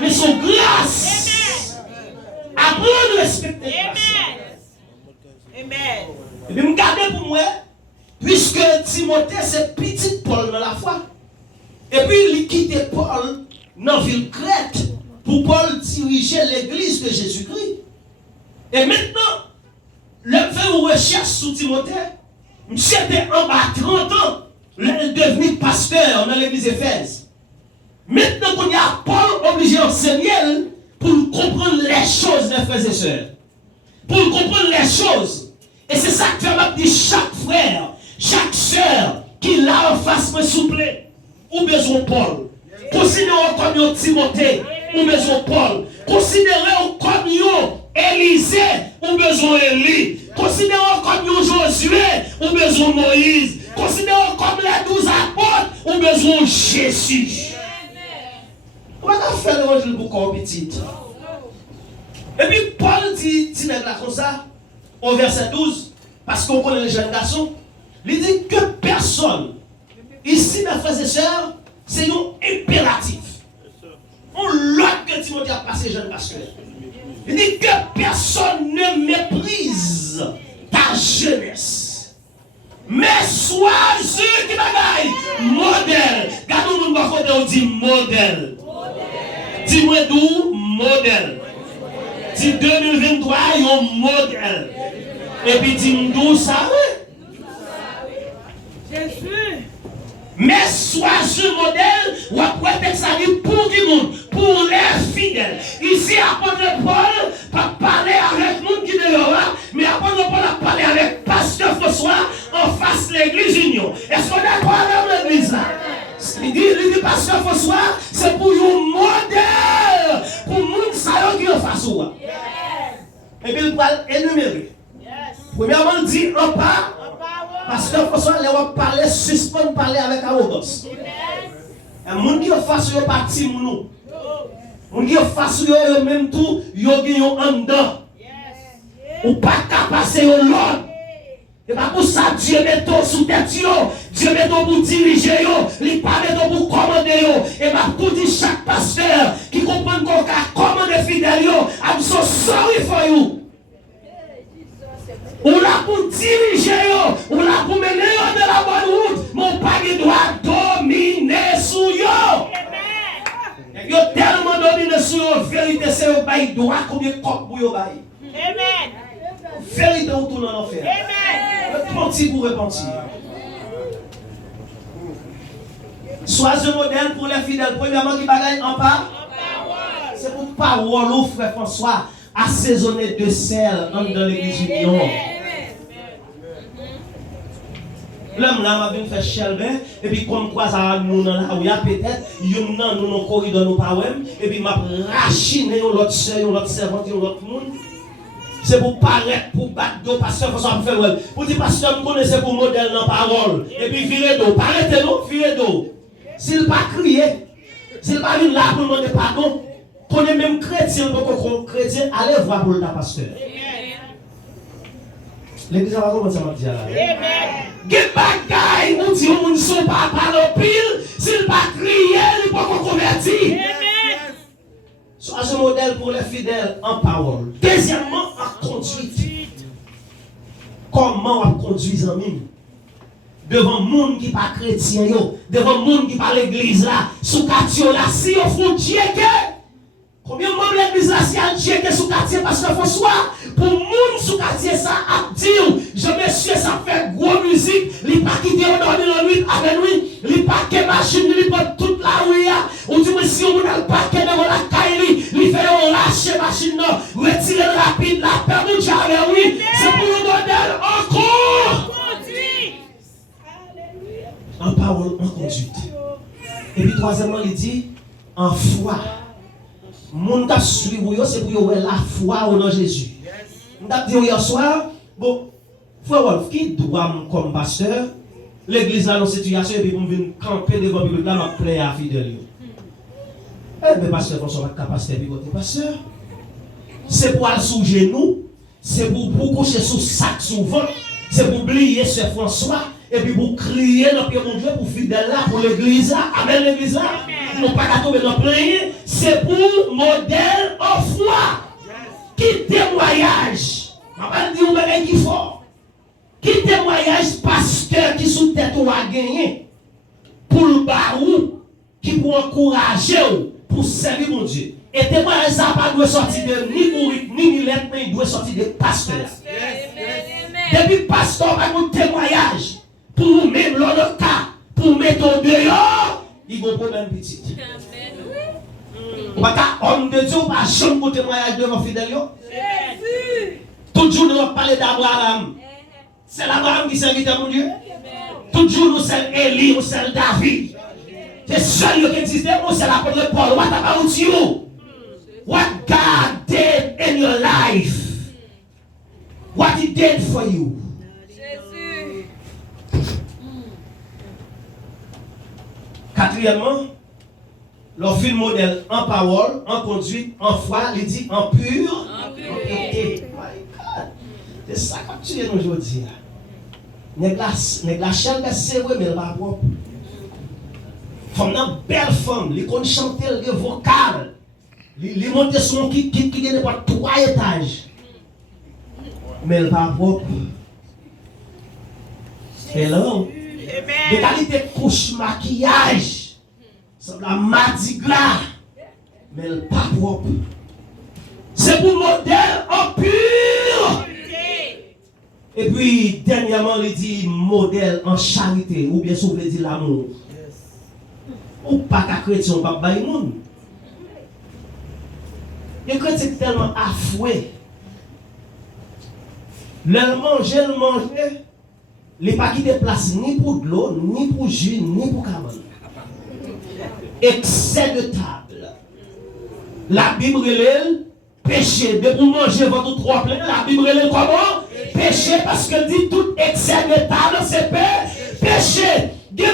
mais son grâce apprendre à respecter. Amen. Et puis, regardez pour moi, puisque Timothée, c'est petit Paul dans la foi. Et puis, il quitte Paul dans la ville Crète pour Paul diriger l'église de Jésus-Christ. Et maintenant, le fait une recherche sur Timothée, monsieur était en bas 30 ans, il est devenu pasteur dans l'église d'Éphèse. Maintenant, qu'on y a Paul obligé d'enseigner pour comprendre les choses, mes frères et sœurs. Pour comprendre les choses. Et c'est ça que fait dire chaque frère, chaque sœur qui l'a en face, me souple, ou besoin Paul. Considérez-vous comme Timothée, ou besoin Paul. Considérez-vous comme Élisée, ou besoin Élie. Considérez-vous comme Josué, ou besoin Moïse. Considérez-vous comme les 12 apôtres, ou besoin Jésus. On va faire l'évangile pour corps petit. Et puis Paul dit là comme ça, au verset 12, parce qu'on connaît les jeunes garçons, il dit que personne, ici mes frères et sœurs, c'est un impératif. On l'autre que Timothée a passé jeune pasteur. Il dit que personne ne méprise ta jeunesse. Mais sois qui bagaille, modèle. Quand on va côté, on dit modèle. Dis-moi d'où modèle. Dis 2023, il y a un modèle. Et puis dis-moi d'où ça, oui. Jésus. Mais sois ce modèle, ou après ça dit pour qui monde, pour les fidèles. Ici, apôtre Paul pas parler avec nous qui dehors, mais apôtre Paul a parlé avec pasteur François en face de l'église Union. Est-ce qu'on est d'accord avec l'église là? Il dit pasteur François, c'est pour un modèle, pour le monde qui est en face de vous. Et puis il va énumérer. Premièrement, il dit en pas. Parce que François, il va parler, suspendre parler avec arrogance. Un monde qui est face à parti nous. On qui est face à même tout, il y a un dedans. Ou pas qu'à passer au l'autre. Et pas pour ça, Dieu met ton sous tête, Dieu met ton pour diriger, il pas met ton pour commander. Et m'a tout dit chaque pasteur qui comprend qu'on a commandé fidèle, I'm so sorry for you. Ou là pour diriger, ou là pour mener de la bonne route, mon pari doit dominer sur yo. Yo tellement dominé sur yo, vérité c'est yo bail droit combien coq pour yo bail. Amen. Vérité ou tout en enfer. Amen. Repentir pour repentir. Sois un modèle pour les fidèles. Premièrement, qui bagaille en part. C'est pour parole, frère François, assaisonner de sel dans l'église union. L'homme là m'a bien fait chelbin et puis comme quoi ça nous dans la ouya peut-être nous dans corridor nous pas et puis m'a rachiné l'autre sœur l'autre servante l'autre monde. C'est pour paraître pour battre dos pasteur François me faire pour dire pasteur me connaissez pour modèle dans parole et puis virer dos arrêtez nous virer dos. S'il pas crier s'il pas venir là pour demander pardon connaît même chrétien pour chrétien allez voir pour le pasteur. L'église va commencer à dire là. Amen. Get bagaille, on dit on ne sont pas par pile, s'il pas crier, il pas convertir. Amen. Sois un modèle pour les fidèles en parole. Deuxièmement, en conduite. Comment on conduit en mine? Devant monde qui pas chrétien devant monde qui pas l'église là, sous quartier là, si on faut Dieu que combien de membres de l'église là, si on Dieu que sous quartier pasteur François, pour monde sous quartier ça a dire, je monsieur ça fait gros musique, il pas quitter on dormir la nuit avec lui, il pas que machine, il pas toute la rue on dit si on a le paquet devant la caille, il fait on lâcher machine non, retirer rapide la perdu avec oui, c'est pour le modèle encore. En parole, en conduite. Et puis troisièmement, il dit en foi. Mon t'a suivre c'est pour avoir la foi au nom de Jésus. On t'a dit hier soir, bon, frère Wolf, qui doit comme pasteur, l'église là dans cette situation et puis pour venir camper devant le là m'a plaît à fidèle. Eh bien pasteur François va pasteur puis votre pasteur. C'est pour aller sous genou, c'est pour coucher sous sac sous ventre, c'est pour oublier ce François. Et puis vous criez dans le mon Dieu pour fidèle là, pour l'église là, amen l'église là, non pas qu'à tomber dans le plein, c'est pour modèle en foi. Qui témoignage, on va dire un qui fort. Qui témoignage pasteur qui sous tête ou a gagné pour le barou, qui pour encourager pour servir mon Dieu. Et témoignage ça pas doit sortir de ni Mouric, ni Milette, mais il doit sortir de pasteur. Depuis pasteur a un témoignage. Pour même l'autre cas, pour mettre au dehors, il va prendre un petit. Parce qu'homme de Dieu, pas jamais pour témoignage devant fidèle. Toujours nous parler d'Abraham. C'est l'Abraham qui servit à mon Dieu. Toujours nous sommes Élie, nous sommes David. C'est seul qui existe, c'est l'apôtre Paul. What about you? What God did in your life? What He did for you? Quatrièmement, leur film modèle en parole, en conduite, en foi, il dit en pur, en piété. C'est ça que tu es aujourd'hui. La chair c'est vrai, mais elle va propre. Femme une belle femme, elle connaît chanter le vocal. Elle monte son qui gagne pas 3 étages. Mais elle va propre. Hello. De qualité couche maquillage, c'est la Mardi Gras, mais elle n'est pas propre. C'est pour modèle en pur. Et puis, dernièrement, il dit modèle en charité, ou bien sûr, il dit l'amour. Ou pas qu'à chrétien, pas bailler monde. Les chrétiens tellement affoués. Le manger. Les pas qui place ni pour de l'eau, ni pour jus, ni pour carbone. Excès de table. La Bible est péché. De pour manger votre 3 plein, la Bible est comment? Péché parce que dit tout excès de table, c'est péché. Des gens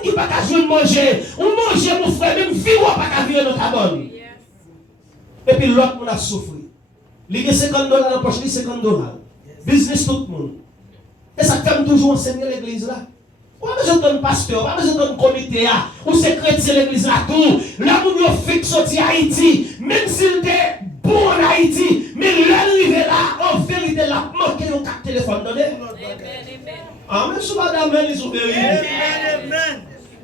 qui ne peuvent pas manger. Ou manger, mon frère, même vivre pas qu'à vivre dans ta bonne. Et puis l'autre, on a souffert. Il y a $50 dans la poche, $50. Business tout le monde. Et ça fait toujours enseigner l'église là. Pas besoin de pasteur, pas besoin de comité, ou c'est chrétien l'église là tout. Là, où nous fixe sorti Haïti, même s'il était bon en Haïti, mais l'arrivée là, en vérité, là, manqué un carte téléphone, donnez. Ah, même si madame, ils sont vérifiés.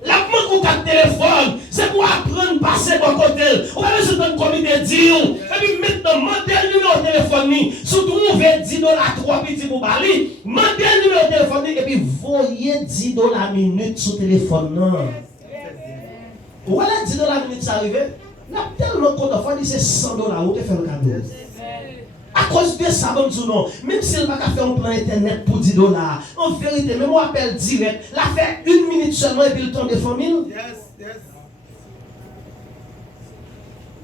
La manque un carte téléphone, c'est pour apprendre à passer bon côté. On va besoin de comité dire, et puis maintenant, mandez le numéro de téléphone, surtout vous avez $10 3 petits pour Bali, mandez le numéro de téléphone, et puis voyez $10 minute sur le téléphone. Voilà $10 minute, ça arrive. Il y a tellement compte d'enfants, c'est $100, où tu fais le cadeau. À cause de ça, bon Dieu, non. Même si elle va faire un plan internet pour $10, en vérité, même moi appelle direct, la fait 1 minute seulement et puis le temps de famille.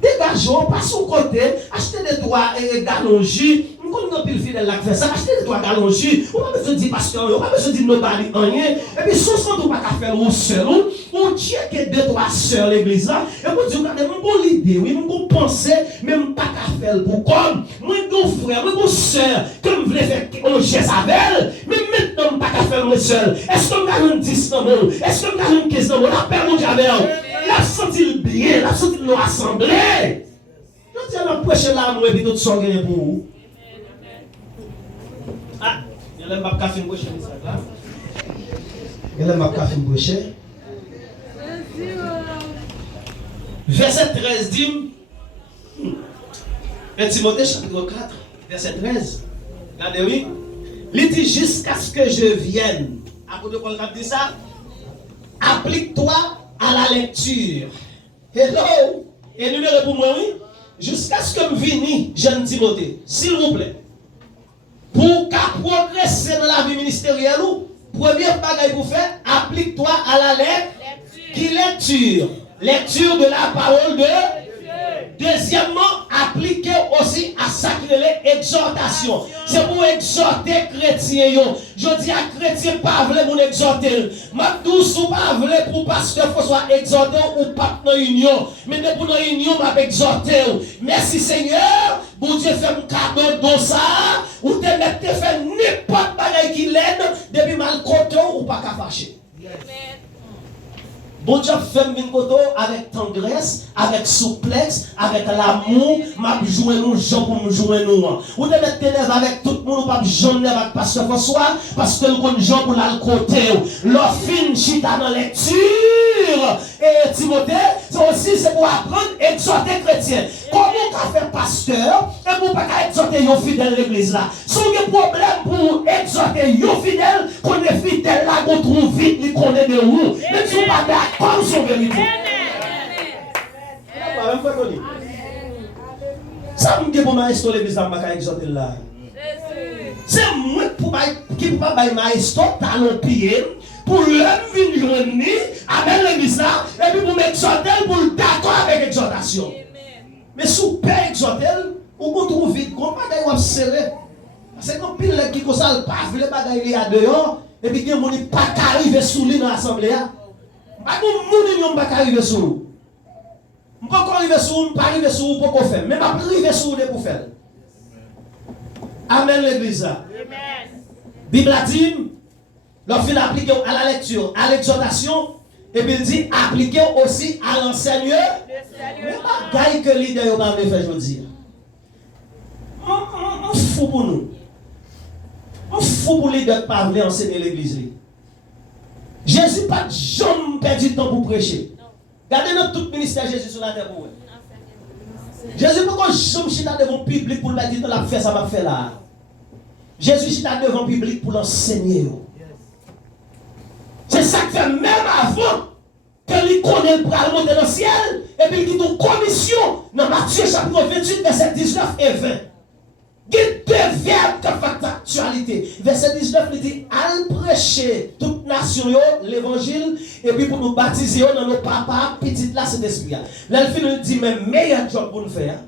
Dégageons, passe au côté, achetez des doigts et galons jus. Nous avons plus fidèle là faire ça, achetez des doigts galons jus. On va besoin de dire pasteur, on va besoin de dire nobody rien. Et puis, si on ne pas faire ou seul, on check 2-3 sœurs l'église là. Et vous dites, regardez, mon bon idée, oui, mon bon pensée, même pas qu'à faire pour comme. Moi, mon frère, mon soeur, comme vous voulez faire un geste avec elle, mais maintenant, pas qu'à faire moi seul. Est-ce qu'on a 10 dans mon? Est-ce qu'on a 15 dans mon? La paix, mon diable. La senti bien, la senti nous rassembler. Je tiens à prêcher l'amour et puis tout ça pour vous. Ah, il y a un café bouché, là. Il y a un café bouché. Verset 13 dit, 1 Timothée chapitre 4, verset 13. Regardez, oui. Il dit jusqu'à ce que je vienne. À côté de Paul dit ça. Applique-toi à la lecture. Hello. Et numéro pour moi, oui. Jusqu'à ce que je vienne, jeune Timothée, s'il vous plaît. Pour qu'à progresser dans la vie ministérielle, première bagaille pour faire, applique-toi à la lecture. Qui lecture? Lecture de la parole de Dieu. Deuxièmement, appliquer aussi à ça qui est l'exhortation. C'est pour exhorter chrétiens. Je dis à chrétien, pas voulez pour exhorter. Ma douce ou pas voulez pour pasteur soit exhorté ou pas dans l'union. Mais pour dans l'union, m'a exhorté. Merci Seigneur. Bon Dieu fait un cadeau dans ça. Ou te mettre faire n'importe quoi qui l'aide. Depuis mal côté ou pas qu'à fâcher. Bon Dieu fait avec tendresse, avec souplesse, avec l'amour, m'a joué nous gens pour nous jouer nous. Ou de mettre ténèbres avec tout le monde, pas jouer avec pasteur François, parce que nous gens pour l'autre côté. Leur fin chita dans lecture. Et Timothée, c'est aussi pour apprendre à exhorter chrétien. Comment on fait pasteur et pour pas exhorter les fidèles de l'église là. Si on a un problème pour exhorter les fidèles, qu'on est fidèle là, qu'on trouve vite, qu'on est de où. Même si on pas d'accord sur la vérité. Ça me dit pour maestro l'église là, je vais exhorter là. C'est moi qui ne peux pas maestro talon pied. Pour l'homme venir joindre avec l'église là, et puis pour m'exhorter, pour le d'accord avec l'exhortation. Mais sous père exhorter, on trouve vite, qu'on pas d'ailleurs serré. Parce que quand pile qui comme ça, pas les bagailles à dehors, et puis il y a des gens qui ne pas arriver sous lui dans l'assemblée. Pas de gens qui pas arriver sous lui. Je ne peux pas arriver sous lui, pas arriver sous lui pour qu'on fasse. Mais je ne peux pas arriver sous lui pour faire. Amen l'église là. Bible a dit, lorsqu'il applique à la lecture, à l'exhortation, et puis il dit appliquer aussi à l'enseignement. Mais pas que l'idée n'est pas faire aujourd'hui. On fou pour nous. On fou pour l'idée de parler, enseigner l'église. Jésus n'a pas jamais perdu de temps pour prêcher. Regardez notre tout ministère Jésus sur la terre pour vous. Jésus n'a pas jamais chita devant le public pour le dire la faire ça va faire là. Jésus chita devant le public pour l'enseigner. C'est ça qui fait même avant qu'il connaît le bras monter dans le ciel et puis il dit une commission dans Matthieu chapitre 28 verset 19 et 20. Il y a deux verbes qui font actualité. Verset 19 il dit allez prêcher toute nation l'évangile et puis pour nous baptiser dans nos papas petites là c'est esprit. Là il dit mais meilleur job pour nous faire.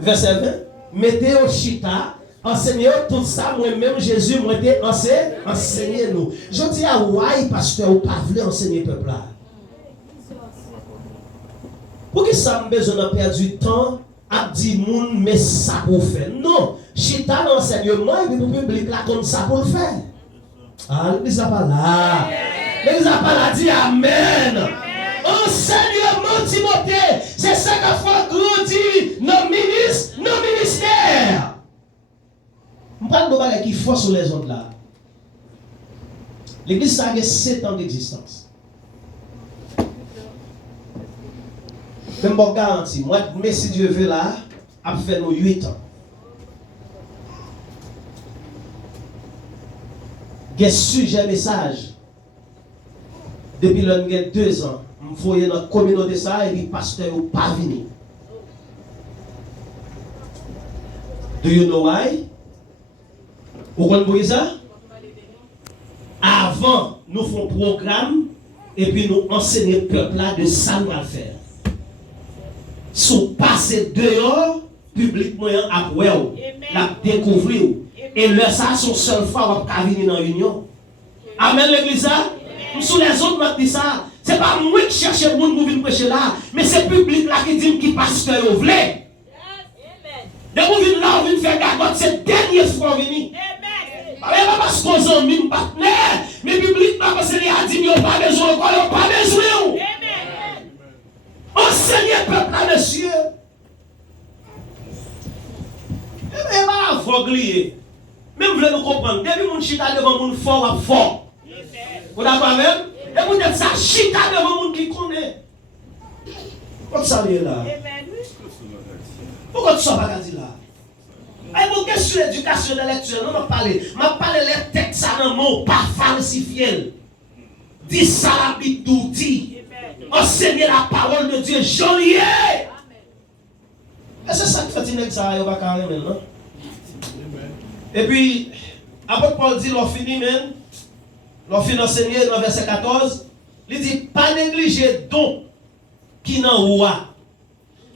Verset 20 mettez au chita. Enseignez tout ça, moi-même Jésus m'a été enseigné nous. Je dis à ouais, pasteur, ou pas voulez enseigner le peuple là. Pour que ça me besoin de perdre du temps à dire moun mais ça pour faire. Non, chita l'enseignement et puis pour le public là comme ça pour le faire. Ah, l'église n'a pas là. L'église n'a pas là. Dit Amen. Enseignement Timothée, c'est ça qu'il faut grandir nos ministres, nos ministères. Je parle de choses qui font sur les autres là. L'église a 7 ans d'existence. Même bon garantie, moi, mais si Dieu veut là, a fait nos 8 ans. Quel sujet message depuis l'an 2 ans, je voyais dans la communauté ça et puis pasteur ou pas venir. Do you know why? Vous comprenez ça? Avant, nous faisons programme et puis nous enseignons le peuple là de ça nous va faire. Sous passer dehors, public moyen à voir, la découvrir. Et le ça, son seule fois, on va venir dans l'union. Amen, l'église ça? Sous les autres, on dit ça. Ce n'est pas moi qui cherche le monde pour venir prêcher là, mais c'est le public là qui dit qui pasteur vous voulez. De vous venir là, vous venez faire garde, c'est la dernière fois que vous venez. Pas parce qu'on est un partenaire, mais le public pas parce qu'il a dit qu'il n'y a pas besoin, il n'y a pas besoin. Enseignez le peuple là, monsieur. Et pas aveuglé. Même vous voulez nous comprendre, depuis mon chita devant mon fort ou fort. Vous d'accord même? Et vous êtes ça, chita devant mon qui connaît. Pourquoi ça est là? Pourquoi tu ne pas dit là? Et pour question d'éducation intellectuelle, on m'a parlé les textes dans le mot, pas falsifié. Dis ça la bite d'outil. Enseigner la parole de Dieu, jolier. Et c'est ça qui fait une ça, il va carrément maintenant. Et puis, après Paul dit, l'on finit même, l'on finit d'enseigner dans verset 14, il dit, pas négliger don qui n'en roi,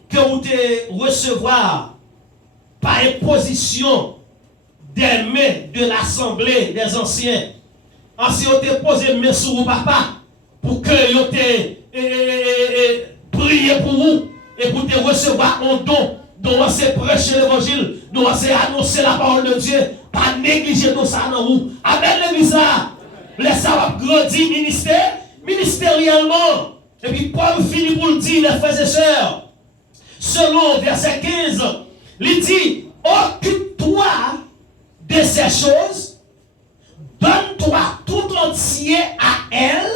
que vous te recevoir par imposition des mains de l'assemblée des anciens. Ainsi, vous te posé main sur vous, papa, pour que vous te prier pour vous et pour te recevoir un don. Donc, c'est prêcher l'évangile, donc c'est annoncer la parole de Dieu, pas négliger tout ça dans vous. Amen, l'église là. Laissez ça grandir ministériellement. Et puis, Paul finit pour le dire, les frères et sœurs, selon verset 15, il dit, occupe-toi de ces choses, donne-toi tout entier à elle,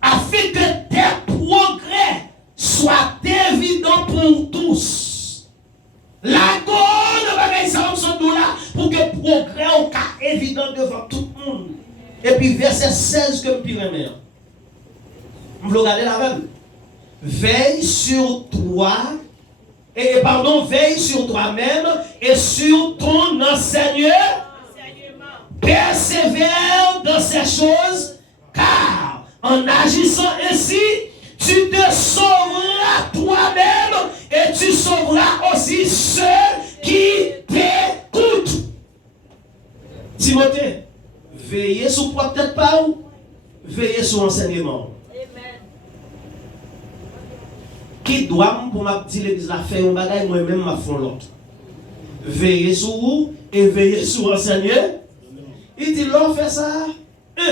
afin que tes progrès soient évidents pour tous. La bonne bagaille, ça va me là pour que le progrès au cas évident devant tout le monde. Et puis verset 16 que je dirais mère. Vous regardez la même. Veille sur toi, veille sur toi-même et sur ton enseignement. Persévère dans ces choses, car en agissant ainsi, tu te sauveras toi-même et tu sauveras aussi ceux qui t'écoutent. Timothée, veillez sur peut-être pas où, veillez sur l'enseignement. Qui doit pour m'a dit l'église a fait un bagage, moi-même m'a fait l'autre. Veillez sur vous et veillez sur l'enseignement. Il dit, l'on fait ça. 1,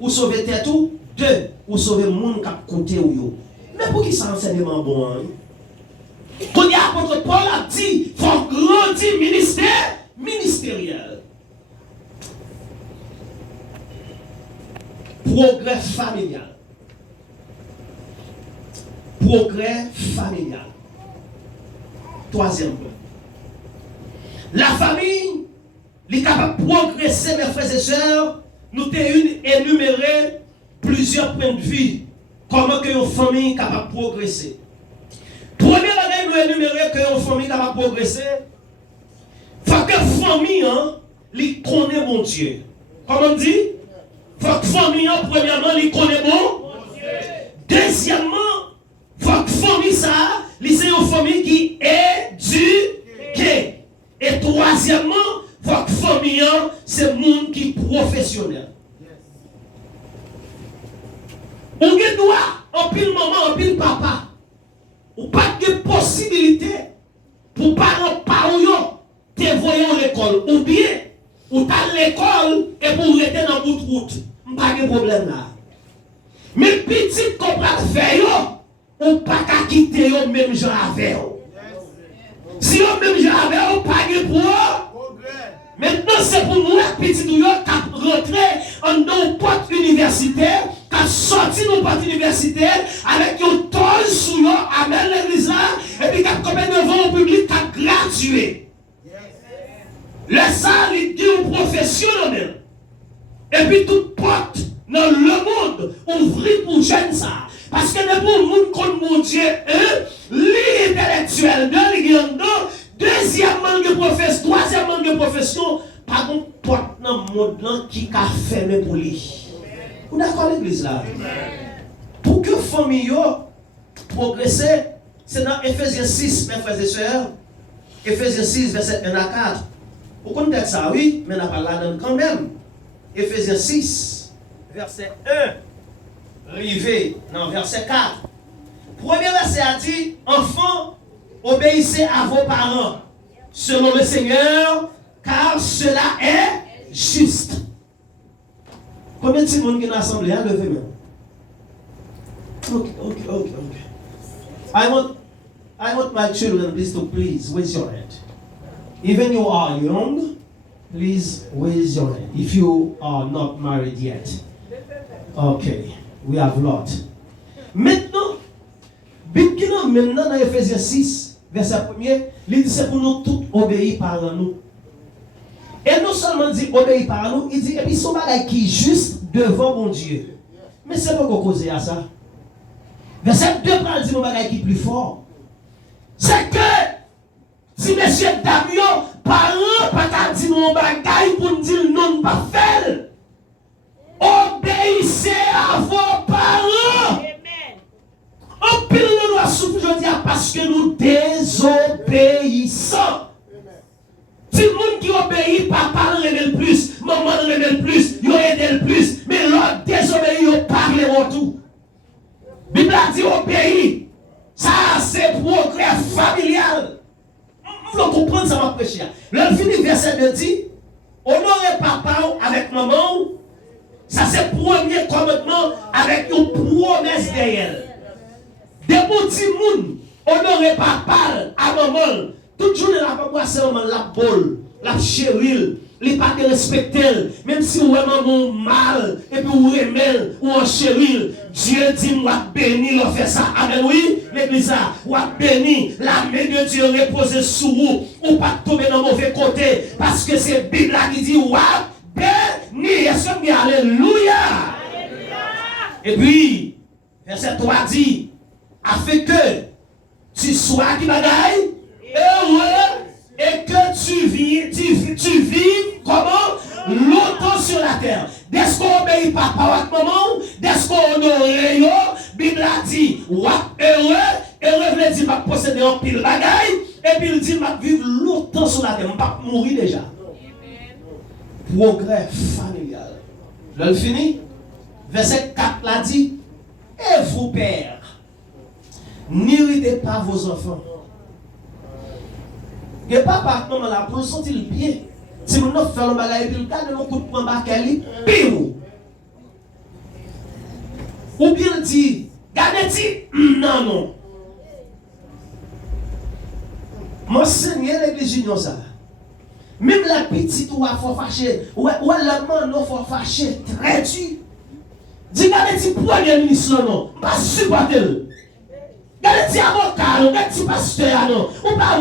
ou sauver tête ou 2, ou sauver le monde qui a côté ou yo. Mais pour qui ça enseignement bon? Quand il y a l'apôtre Paul a dit, il faut grandir ministériel. Progrès familial. Progrès familial. 3e point. La famille, est capable de progresser, mes frères et sœurs. Nous avons énuméré plusieurs points de vue. Comment que une famille est capable de progresser. Première année, nous énuméré que une famille est capable de progresser. Il faut que la famille, elle connaît mon Dieu. Comment on dit? Il faut que la famille, premièrement, elle connaît mon Dieu. Deuxièmement, il faut que la famille, c'est une famille qui est éduquée. Et troisièmement, votre famille, c'est le monde qui est professionnel. On doit, en pile maman, en pile papa, ou pas de possibilité pour parents te voyer à l'école, ou bien, ou t'as l'école et pour rester dans bout de route. Pas de problème là. Mais petit qu'on va faire, ou pas qu'à quitter yo même gens avec. Si yo même gens avec, pas de problème. Maintenant, c'est pour nous, petit nous, qui rentré en nos portes universitaires, qui sorti nos portes universitaires avec une toile sous eux, amène l'église là, et puis qui a combien devant au public, qui a gradué. Le ça, il dit aux professionnels. Et puis, toute porte dans le monde ouvrit pour jeunes ça. Parce que les pour monde comme mon Dieu, l'intellectuel, deuxièmement, de profession, troisièmement, de profession, pas de porte dans le monde qui a fermé pour lui. Vous d'accord l'église là? Pour que la famille progresse, c'est dans Ephésiens 6, mes frères et sœurs. Ephésiens 6, verset 1 à 4. Vous connaissez ça, oui, mais on n'a pas là quand même. Ephésiens 6, verset 1, rivé dans verset 4. Premier verset a dit, enfants, obéissez à vos parents, selon le Seigneur, car cela est juste. Combien de monde qui est dans l'assemblée a levé même? Okay. I want my children please raise your hand. Even you are young, please raise your hand. If you are not married yet. Okay, we have lot. Maintenant, maintenant dans Ephésiens 6, verset 1er, il dit c'est pour nous tous obéir par nous. Et non seulement dit obéir par nous, il dit et puis son bagage qui est juste devant mon Dieu. Mais c'est pas qu'on cause à ça. Verset 2 parle dit mon bagage qui est plus fort. C'est que si monsieur Damien, parents, pas dit mon bagage pour nous dire non, pas faire. Obéissez à vos parents. En pile nous doit souffrir aujourd'hui parce que nous désobéissons. Si le monde qui obéit, papa ne le plus, maman ne le plus, il aide le plus, mais l'autre désobéit, il parle tout. La Bible a dit obéir. Ça, c'est progrès familial. Vous comprenez ça, ma prêcher. Le fini verset 2 dit honorez papa avec maman. Ça, c'est le premier commandement avec une promesse derrière. Des petits moun, honorez papa à maman. Toute journée, la papa, c'est maman, la bol, la chéril, les pas de respecter. Même si vous avez maman mal, et puis vous aimez, ou en chéril, Dieu dit, moi béni, on fait ça. Amen, oui, l'église, ou béni, la main de Dieu repose sur vous, ou pas tomber dans le mauvais côté, parce que c'est la Bible qui dit, ou béni, est-ce que alléluia. Et puis, verset 3 dit, afin que tu sois qui bagaille, heureux, et que tu vives comment? Longtemps sur la terre. Dès qu'on obéit papa ou maman, dès qu'on honore, Bible a dit, heureux veut dire que je posséder un pile bagaille, et puis il dit, je vivre longtemps sur la terre, je ne vais pas mourir déjà. Progrès familial. Là, le fini. Verset 4 l'a dit, et vous, pères, n'irritez pas vos enfants. Et papa, maman, là, pour sentir le bien. Si nous faisons le bagage, puis le cas de nos coups de poing, pire. Ou bien dit, gardez-y, non. M'enseigner l'église junior ça. Même la petite ou à faut fâcher, ou la main non faut fâcher, très dur. Dis gardez-y, premier ministre non, pas supporter. Gardez-y avocat, non, gardez-y pasteur non, ou pas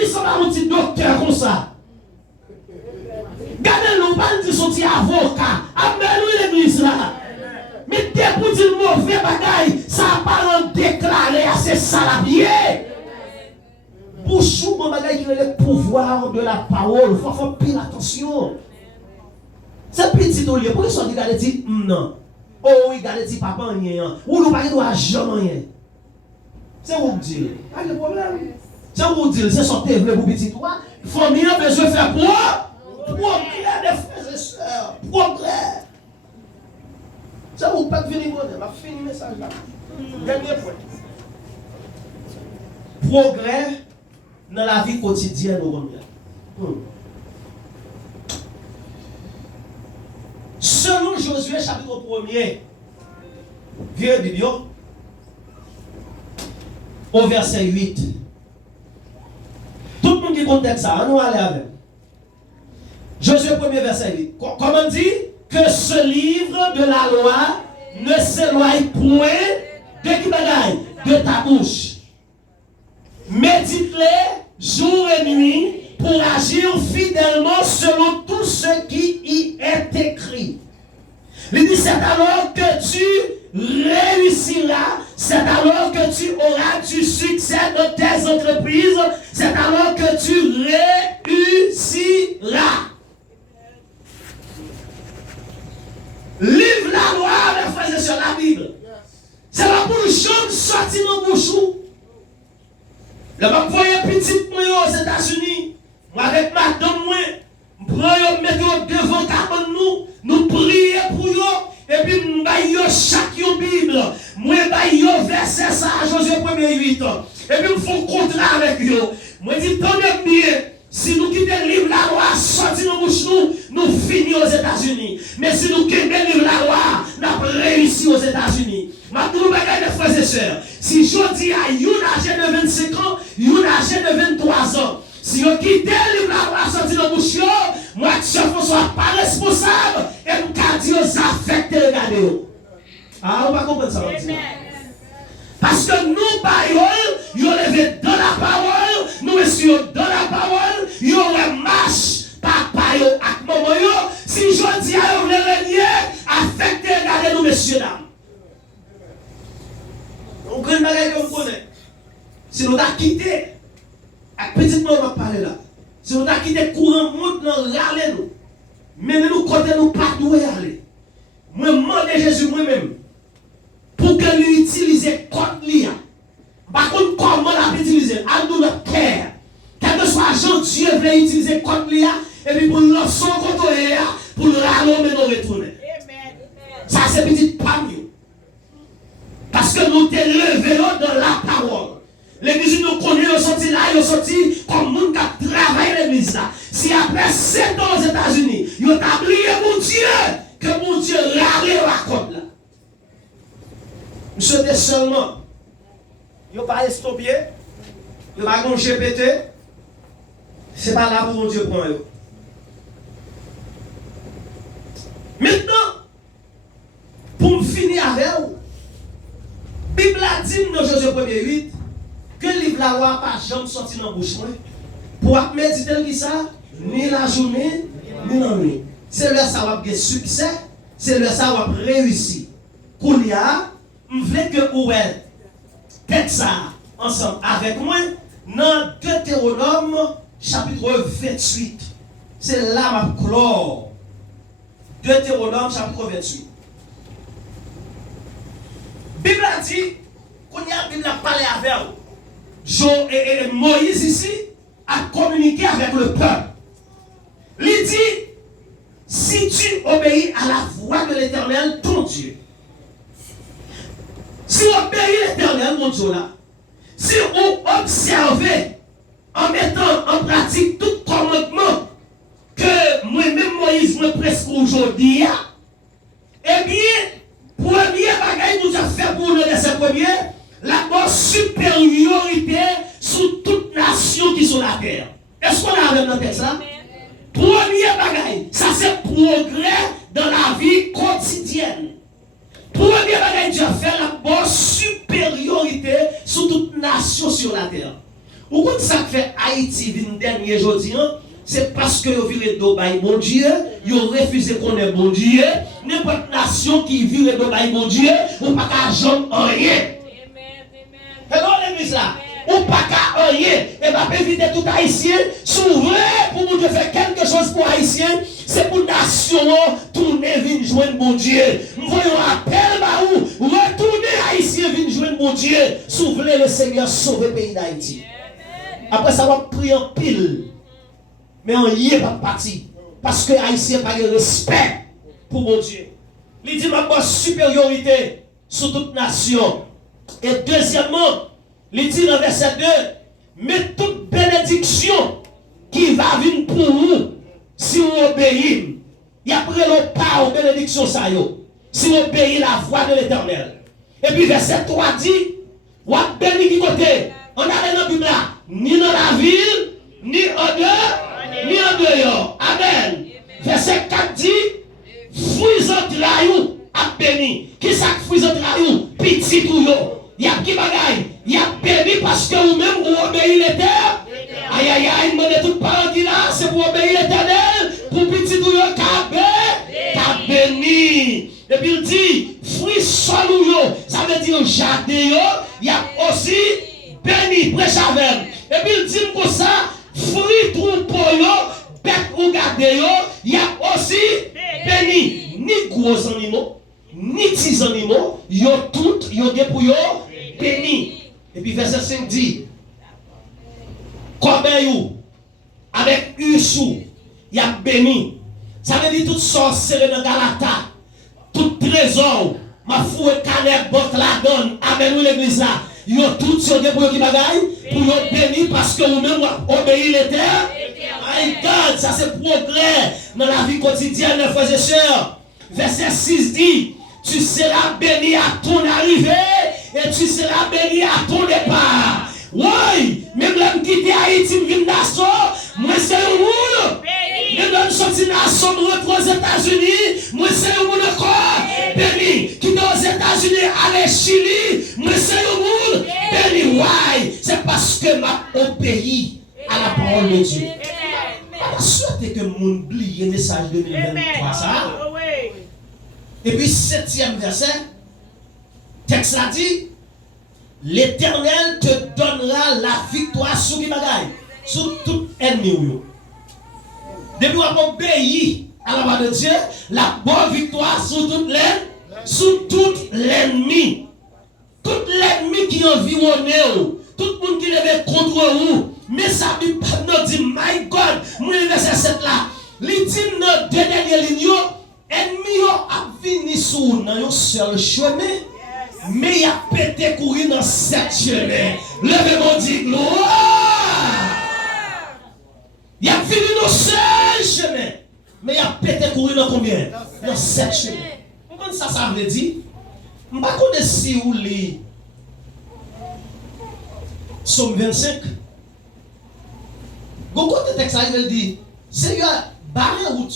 ils sont pas un petit docteur comme ça. Gardez-nous, pas dire son petit avocat, amène-nous l'église là. Mais dès pour dire mauvais bagaille, ça n'a pas déclaré à ces salariés. Pour chou, mon bagaille qui est le pouvoir de la parole, il faut faire pile attention. C'est petit au lieu, pourquoi ils sont dit non? Oh oui, gardez-y papa, ou nous pas doit jamais rien. C'est vous me dire. Pas de problème. C'est vous dire, c'est sortir pour petit toi. Famille a besoin de faire quoi? Progrès des frères et sœurs. Progrès. Ça vous pas venir bon, m'a fini le message là. Dernier point. Progrès dans la vie quotidienne au monde. Selon Josué chapitre 1er, vieux Bible, au verset 8. Tout le monde qui contexte ça, on va aller avec. Josué 1er verset 8. Comment dit? Que ce livre de la loi ne s'éloigne point de qui bagaille? De ta bouche. Médite-les jour et nuit pour agir fidèlement selon tout ce qui y est écrit. Il dit, c'est alors que tu réussiras, c'est alors que tu auras du succès dans tes entreprises, c'est alors que tu réussiras. Livre la loi, mes frères et sœurs, la Bible. C'est là pour le jeune sortir dans le bouchou. Le m'a voyé petit moi aux États-Unis, moi avec madame moi, prends mettre devant cabane nous prier pour eux et puis nous baillons chaque Bible. Moi baillons verset ça Josué 1er 8. Et puis nous font contrat avec eux. Moi dis tenez bien. Si nous quittons le livre la loi, sortir nos bouches nous finissons aux États-Unis. Mais si nous quittons le livre la loi, nous avons réussi aux États-Unis. Maintenant, mes frères et sœurs, si je dis à une âgé de 25 ans, une âgé de 23 ans, si vous quittez le livre la loi, sortir nos bouches, moi, je ne suis pas responsable et nous avons dit aux affectés, regardez. Ah, on va comprendre ça. Parce que nous, baillons, nous levons dans la parole, nous essayons dans la parole, nous marche papa yo ak maman yo. Si je dis à vous les relier, affectez, regardez nous, messieurs, dames. Donc, une bagaille que vous connaissez. Si nous avons quitté, avec petit moment, on va parler là. Si nous avons quitté courant, monde dans râler nous. Mais nous côté nous pas doué aller. Moi, demande Jésus moi-même. Pour que lui utilise contre l'IA. Par contre, comment l'a utiliser? À nous notre cœur. Quel que soit Jean, Dieu veut utiliser contre l'IA. Et puis pour lancer contre l'IA, pour le rallonger, mais nous retourner. Ça, c'est petit pamier. Parce que nous te levons dans la parole. L'église nous connaît, ils sont sortis là, ils sont sortis comme monde qui travaille l'église là. Si après 7 ans aux États-Unis, ils ont oublié mon Dieu, que mon Dieu râle la côte là. Monsieur seulement, il n'y a pas estompé, il n'y a pas de GPT, ce n'est pas là pour mon Dieu prendre. Maintenant, pour me finir avec vous, la Bible a dit dans Josué 1er 8 que le livre la loi pas jamais sorti dans la bouche pour méditer qui ça, ni la journée, ni la nuit. C'est là ça va avoir succès, c'est là ça va réussir. Qu'on y a, je veux que vous faites ça ensemble avec moi dans Deutéronome chapitre 28. C'est là ma clore. Deutéronome chapitre 28. La Bible a dit qu'on y a la Bible a parlé avec vous. Et Moïse ici a communiqué avec le peuple. Il dit, si tu obéis à la voix de l'Éternel, ton Dieu, si on obéit l'Éternel, mon Dieu là, si on observe en mettant en pratique tout commandement que moi-même Moïse me presque aujourd'hui, eh bien, premier bagaille nous a fait pour nous laisser premier, la bonne supériorité sur toute nation qui sont sur la terre. Est-ce qu'on a dans le texte là? Premier bagaille, ça c'est progrès dans la vie quotidienne. Premier bagaille, Dieu a fait la bonne supériorité sur toute nation sur la terre. Vous comprenez ça que fait Haïti le dernier jour, c'est parce que vous virez d'Obaï mon Dieu, vous refusez qu'on est bon Dieu. N'importe nation qui vire d'Obaï mon Dieu, vous pas qu'à jamais rien. Hello l'église là, ou pas qu'à rien. Et va éviter tout haïtien, souvent pour vous faire quelque chose pour haïtien, c'est pour nation tourner venir joindre mon Dieu. Nous voyons appel à vous, retourner haïtien venir joindre mon Dieu. Souvenez le Seigneur sauver le pays d'Haïti. Après ça va prier en pile. Mais on y est pas parti. Parce que haïtien n'a pas de respect pour mon Dieu. Il dit ma bonne supériorité sur toute nation. Et deuxièmement, il dit dans verset 2, mais toute bénédiction qui va venir pour vous, si vous obéissez, il a pris le pas aux bénédictions ça yo. Si on obéit la voix de l'Éternel. Et puis verset 3 dit, ou a béni qui côté. On a dans la Bible là, ni dans la ville, ni en dehors, ni en dehors. Amen. Verset 4 dit, fruits entrailles a béni. Qui ça fruits entrailles? Petit ou yo. Il y a qui bagaille? Il y a béni parce que vous-même vous obéissez l'Éternel. Aïe aïe aïe, demandez tout parent qui là, c'est pour obéir l'Éternel. Pour petit ou yo, qu'a béni. Et puis il dit, fruits solou, ça veut dire jardin, il y a aussi béni, prêche avec. Et puis il dit comme ça, fruits troupeau, bête ou gardé, il y a aussi béni. Ni gros animaux, ni petits animaux, yo tout, yo gen pour yo béni. Et puis verset 5 dit, comme you, avec Usou, il y a béni. Ça veut dire toute sorcellerie dans Galata. Tout trésor, ma fouet Caleb, bot la donne, amen, ou l'église là. Yo tout sur des pour qui bagaille, pour yo béni parce que vous-même obéissez l'Éternel. My God, ça c'est progrès dans la vie quotidienne, mes frères et sœurs. Verset 6 dit, tu seras béni à ton arrivée et tu seras béni à ton départ. Oui, même l'homme qui était à Haïti, vient d'assaut, moi c'est un monde. Même l'homme sorti d'assaut, retour aux États-Unis, moi c'est un monde encore béni. Qui est aux États-Unis, aller Chili, moi c'est un monde béni. Oui, c'est parce que m'a obéi à la parole de Dieu. Je souhaite que le monde oublie le message 2023, ça. Et puis, 7e verset, texte a dit, l'Éternel te donnera la victoire sur qui bagaille, sur tout ennemi. Depuis qu'on obéit à la voix de Dieu, la bonne victoire sur tout l'ennemi. Tout l'ennemi qui environne, tout le monde qui lève contre vous. Mais ça nous dit, my God, moi le verset 7 là, il dit dans deux dernières lignes, ennemi a fini sur un seul chemin, mais il a pété courir dans 7 chemins. Levez-moi dit gloire. Il a fini dans seul chemin, mais il a pété courir dans combien? Dans 7 chemins. Comment ça veut dire? Je ne sais pas si vous lisez Somme 25. Beaucoup de textes il dit, Seigneur, barrez route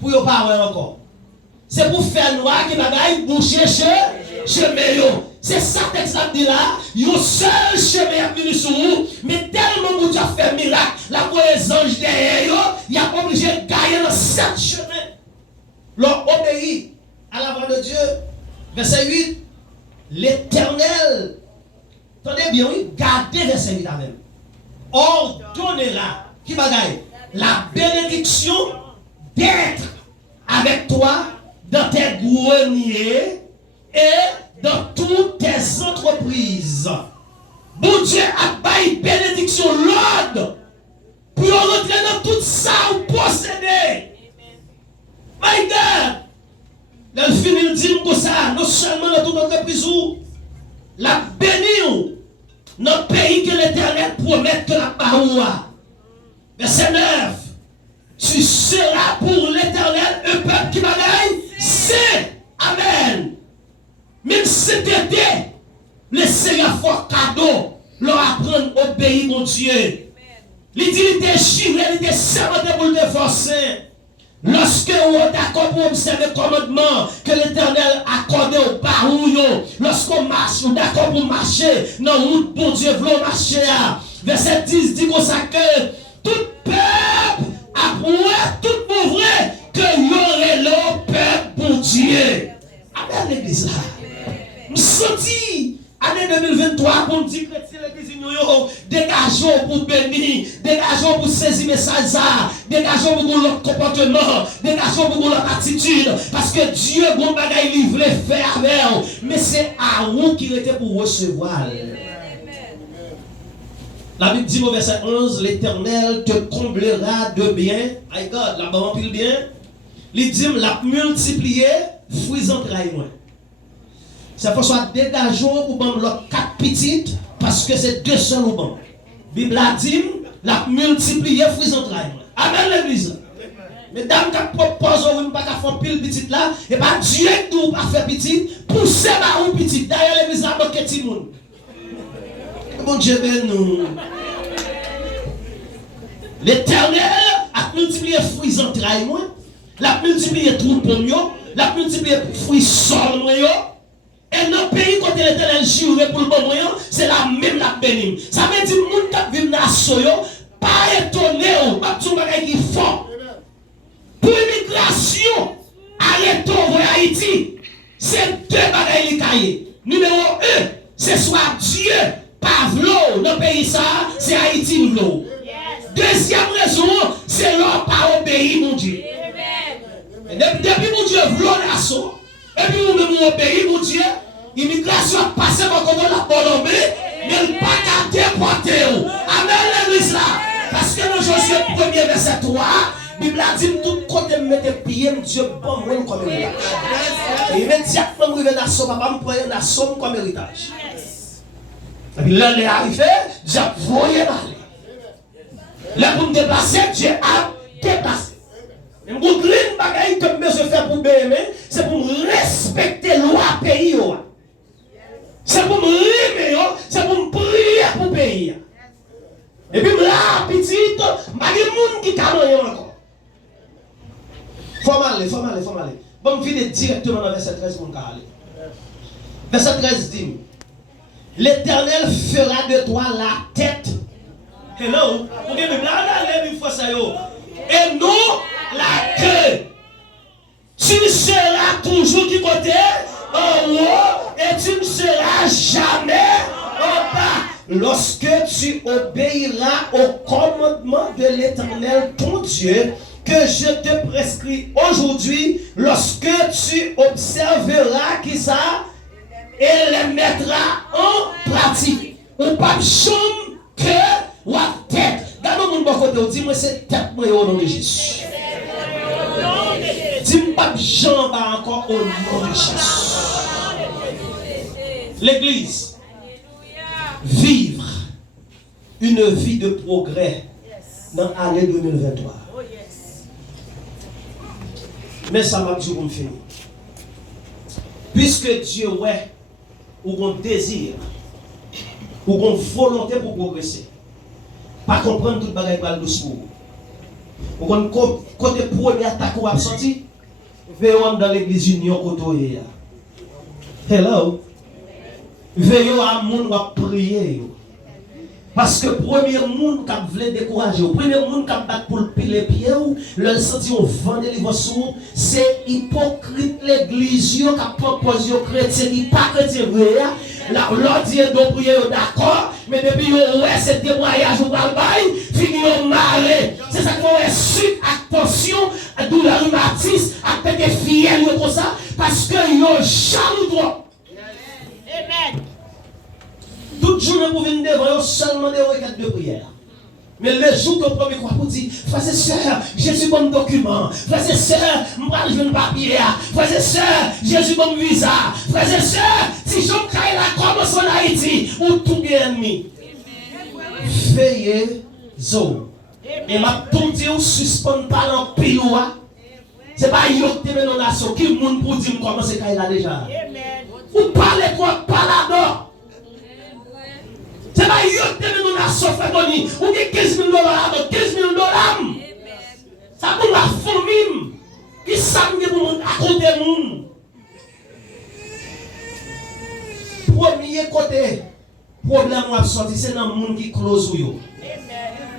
pour ne pas avoir encore. C'est pour faire noir qui bagaille boucher chemin. C'est ça que texte dit là. Yon seul chemin est venu sur vous, mais tellement que Dieu a fait miracle, la voix des anges derrière yo, il a obligé de gagner dans 7 chemins. L'on obéit à la voix de Dieu. Verset 8, l'Éternel, attendez bien, oui, gardez verset 8 même. Ordonnez-la, qui bagaille, la bénédiction d'être avec toi dans tes greniers et dans toutes tes entreprises. Bon Dieu a baillé bénédiction l'ordre pour rentrer dans tout ça ou posséder. My God, le finit dit comme ça, non seulement dans toute entreprise où la béni dans le pays que l'Éternel promet que la parole. Verset 9. Tu seras pour l'Éternel un peuple qui bagaille, c'est Amen. Même cet été, le Seigneur fort cadeau leur apprendre à obéir mon Dieu. Il dit il était chivré, il était sermenté pour le forcer. Lorsque vous êtes d'accord pour observer le commandement que l'Éternel a accordé au parou, lorsqu'on marche, vous êtes d'accord pour marcher dans la route pour Dieu, vous marcher. Verset 10 dit comme ça que tout peuple a prouvé, tout pour vrai, que y aurait le peuple pour Dieu. Amen l'église là. Je senti année 2023 pour dire chrétien l'église dégageons pour bénir, dégageons pour saisir message ça, dégageons pour leur comportement, dégageons pour leur attitude, parce que Dieu bon bagaille livré faire avec vous, mais c'est à vous qui était pour recevoir. La Bible dit au verset 11, l'Éternel te comblera de bien. My God, la banque pile bien. Il dit la multiplier fruits entrailles moins. C'est pour ça dégageons pour prendre l'autre 4 petites parce que c'est 2 seuls au banc. Bible a dit la multiplier fruits entrailles. Amen l'église. Mesdames qui proposent ou pas qu'à faire pile petite là, et pas Dieu nous pas faire petite, pousser ma ou petite. D'ailleurs les misérables qui ti moun. Bon Dieu ben nous. L'Éternel a multiplié fruits entrailles moi, l'a multiplié troupeau yo, l'a multiplié fruits sol moi yo. Et dans le pays côté l'Éternel jure pour le bon moyen, c'est la même la bénim. Ça veut dire moun qui vivent dans soyo, pas étonné ou pas tout bagay qui fort. Pour l'immigration, arrêtons pour Haïti. C'est deux bagailles qui caillent. Numéro 1, c'est soit Dieu, pas v'lou, dans le pays ça, c'est Haïti v'lou. Deuxième raison, c'est l'homme pas obéi mon Dieu. Depuis mon Dieu v'lou nation, et puis vous même obéi mon Dieu, l'immigration passe par contre la Colombie, mais il pas qu'à déporter. Amen l'église là. Parce que dans Josué 1er verset 3, la Bible a dit tout côté me mettre pied, Dieu bon moi comme héritage. Et immédiatement moi dans son papa me prend dans son comme héritage. Et puis là il est arrivé, Dieu voyait aller. Là pour me déplacer, Dieu a déplacé. Et mon green bagaille que je fais pour BM, c'est pour respecter la loi pays. C'est pour me rimer, c'est pour me prier pour pays. Et puis là, petite, il y a des gens qui camoyent encore. Faut m'aller. Bon, je vais directement dans verset 13 pour aller. Verset 13 dit, l'Éternel fera de toi la tête. Hello, vous avez et non la queue. Tu seras toujours du côté en haut et tu ne seras jamais en bas. Lorsque tu obéiras au commandement de l'Éternel ton Dieu, que je te prescris aujourd'hui, lorsque tu observeras qui ça et les mettras en pratique. Ou pas de chambre que ou à tête. Dans mon bon côté, dis-moi c'est tête moi au nom de Jésus. Dis-moi pas de jambe encore au nom de Jésus. L'église, vivre une vie de progrès dans l'année 2023. Mais ça m'a dit pour me finir. Puisque Dieu ouais, ou un désir, ou une volonté pour progresser, pas comprendre tout le bagage par le doucement. Ou un côté premier attaque ou absenti, veillons dans l'église union côté. Hello. Veillons à monde va prier. Parce que premier monde qui voulait décourager, le premier monde qui battre pour le pied, le senti au vent de l'ivre c'est hypocrite l'église qui propose aux chrétiens qui pas chrétien vrai. L'autre dit de prier d'accord, mais depuis ouais c'est témoignage ou pas bail, fini au maré. C'est ça qu'on est suite à tension, à douleur rhumatisme, à péter fiel ou comme ça, parce que yo jaloux trop. Amen. Toute journée pour venir devant seulement des requêtes de prière. Mais le jour que premier croix pour dire, frères et sœurs, Jésus bon document. Frères et sœurs, je vais papier. Frères et sœurs, Jésus bon visa. Frères et sœurs, si je me la commence en Haïti, ou tout bien ennemi. Veillez, zo. Et ma tout dit, ou suspend pas dans piloua. C'est pas yo qui te dans nation, qui moun pour dire comment c'est qu'il a déjà. Ou parlez quoi, palador. C'est pas yo qui te dans nation, frère Tony. Ou qui 15 000 $, 15 000 $. Ça pour la famille. Qui s'amène pour moun à côté moun. Premier côté, problème ou absenti, c'est dans le monde qui close ou yo.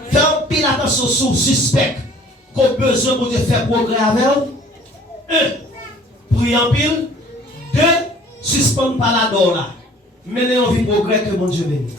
Fais un pile attention sur suspect. Qu'on besoin pour te faire progrès avec vous. 1. Prier en pile. 2. Suspendre par la dor là. Menez en vie progrès que mon Dieu bénit.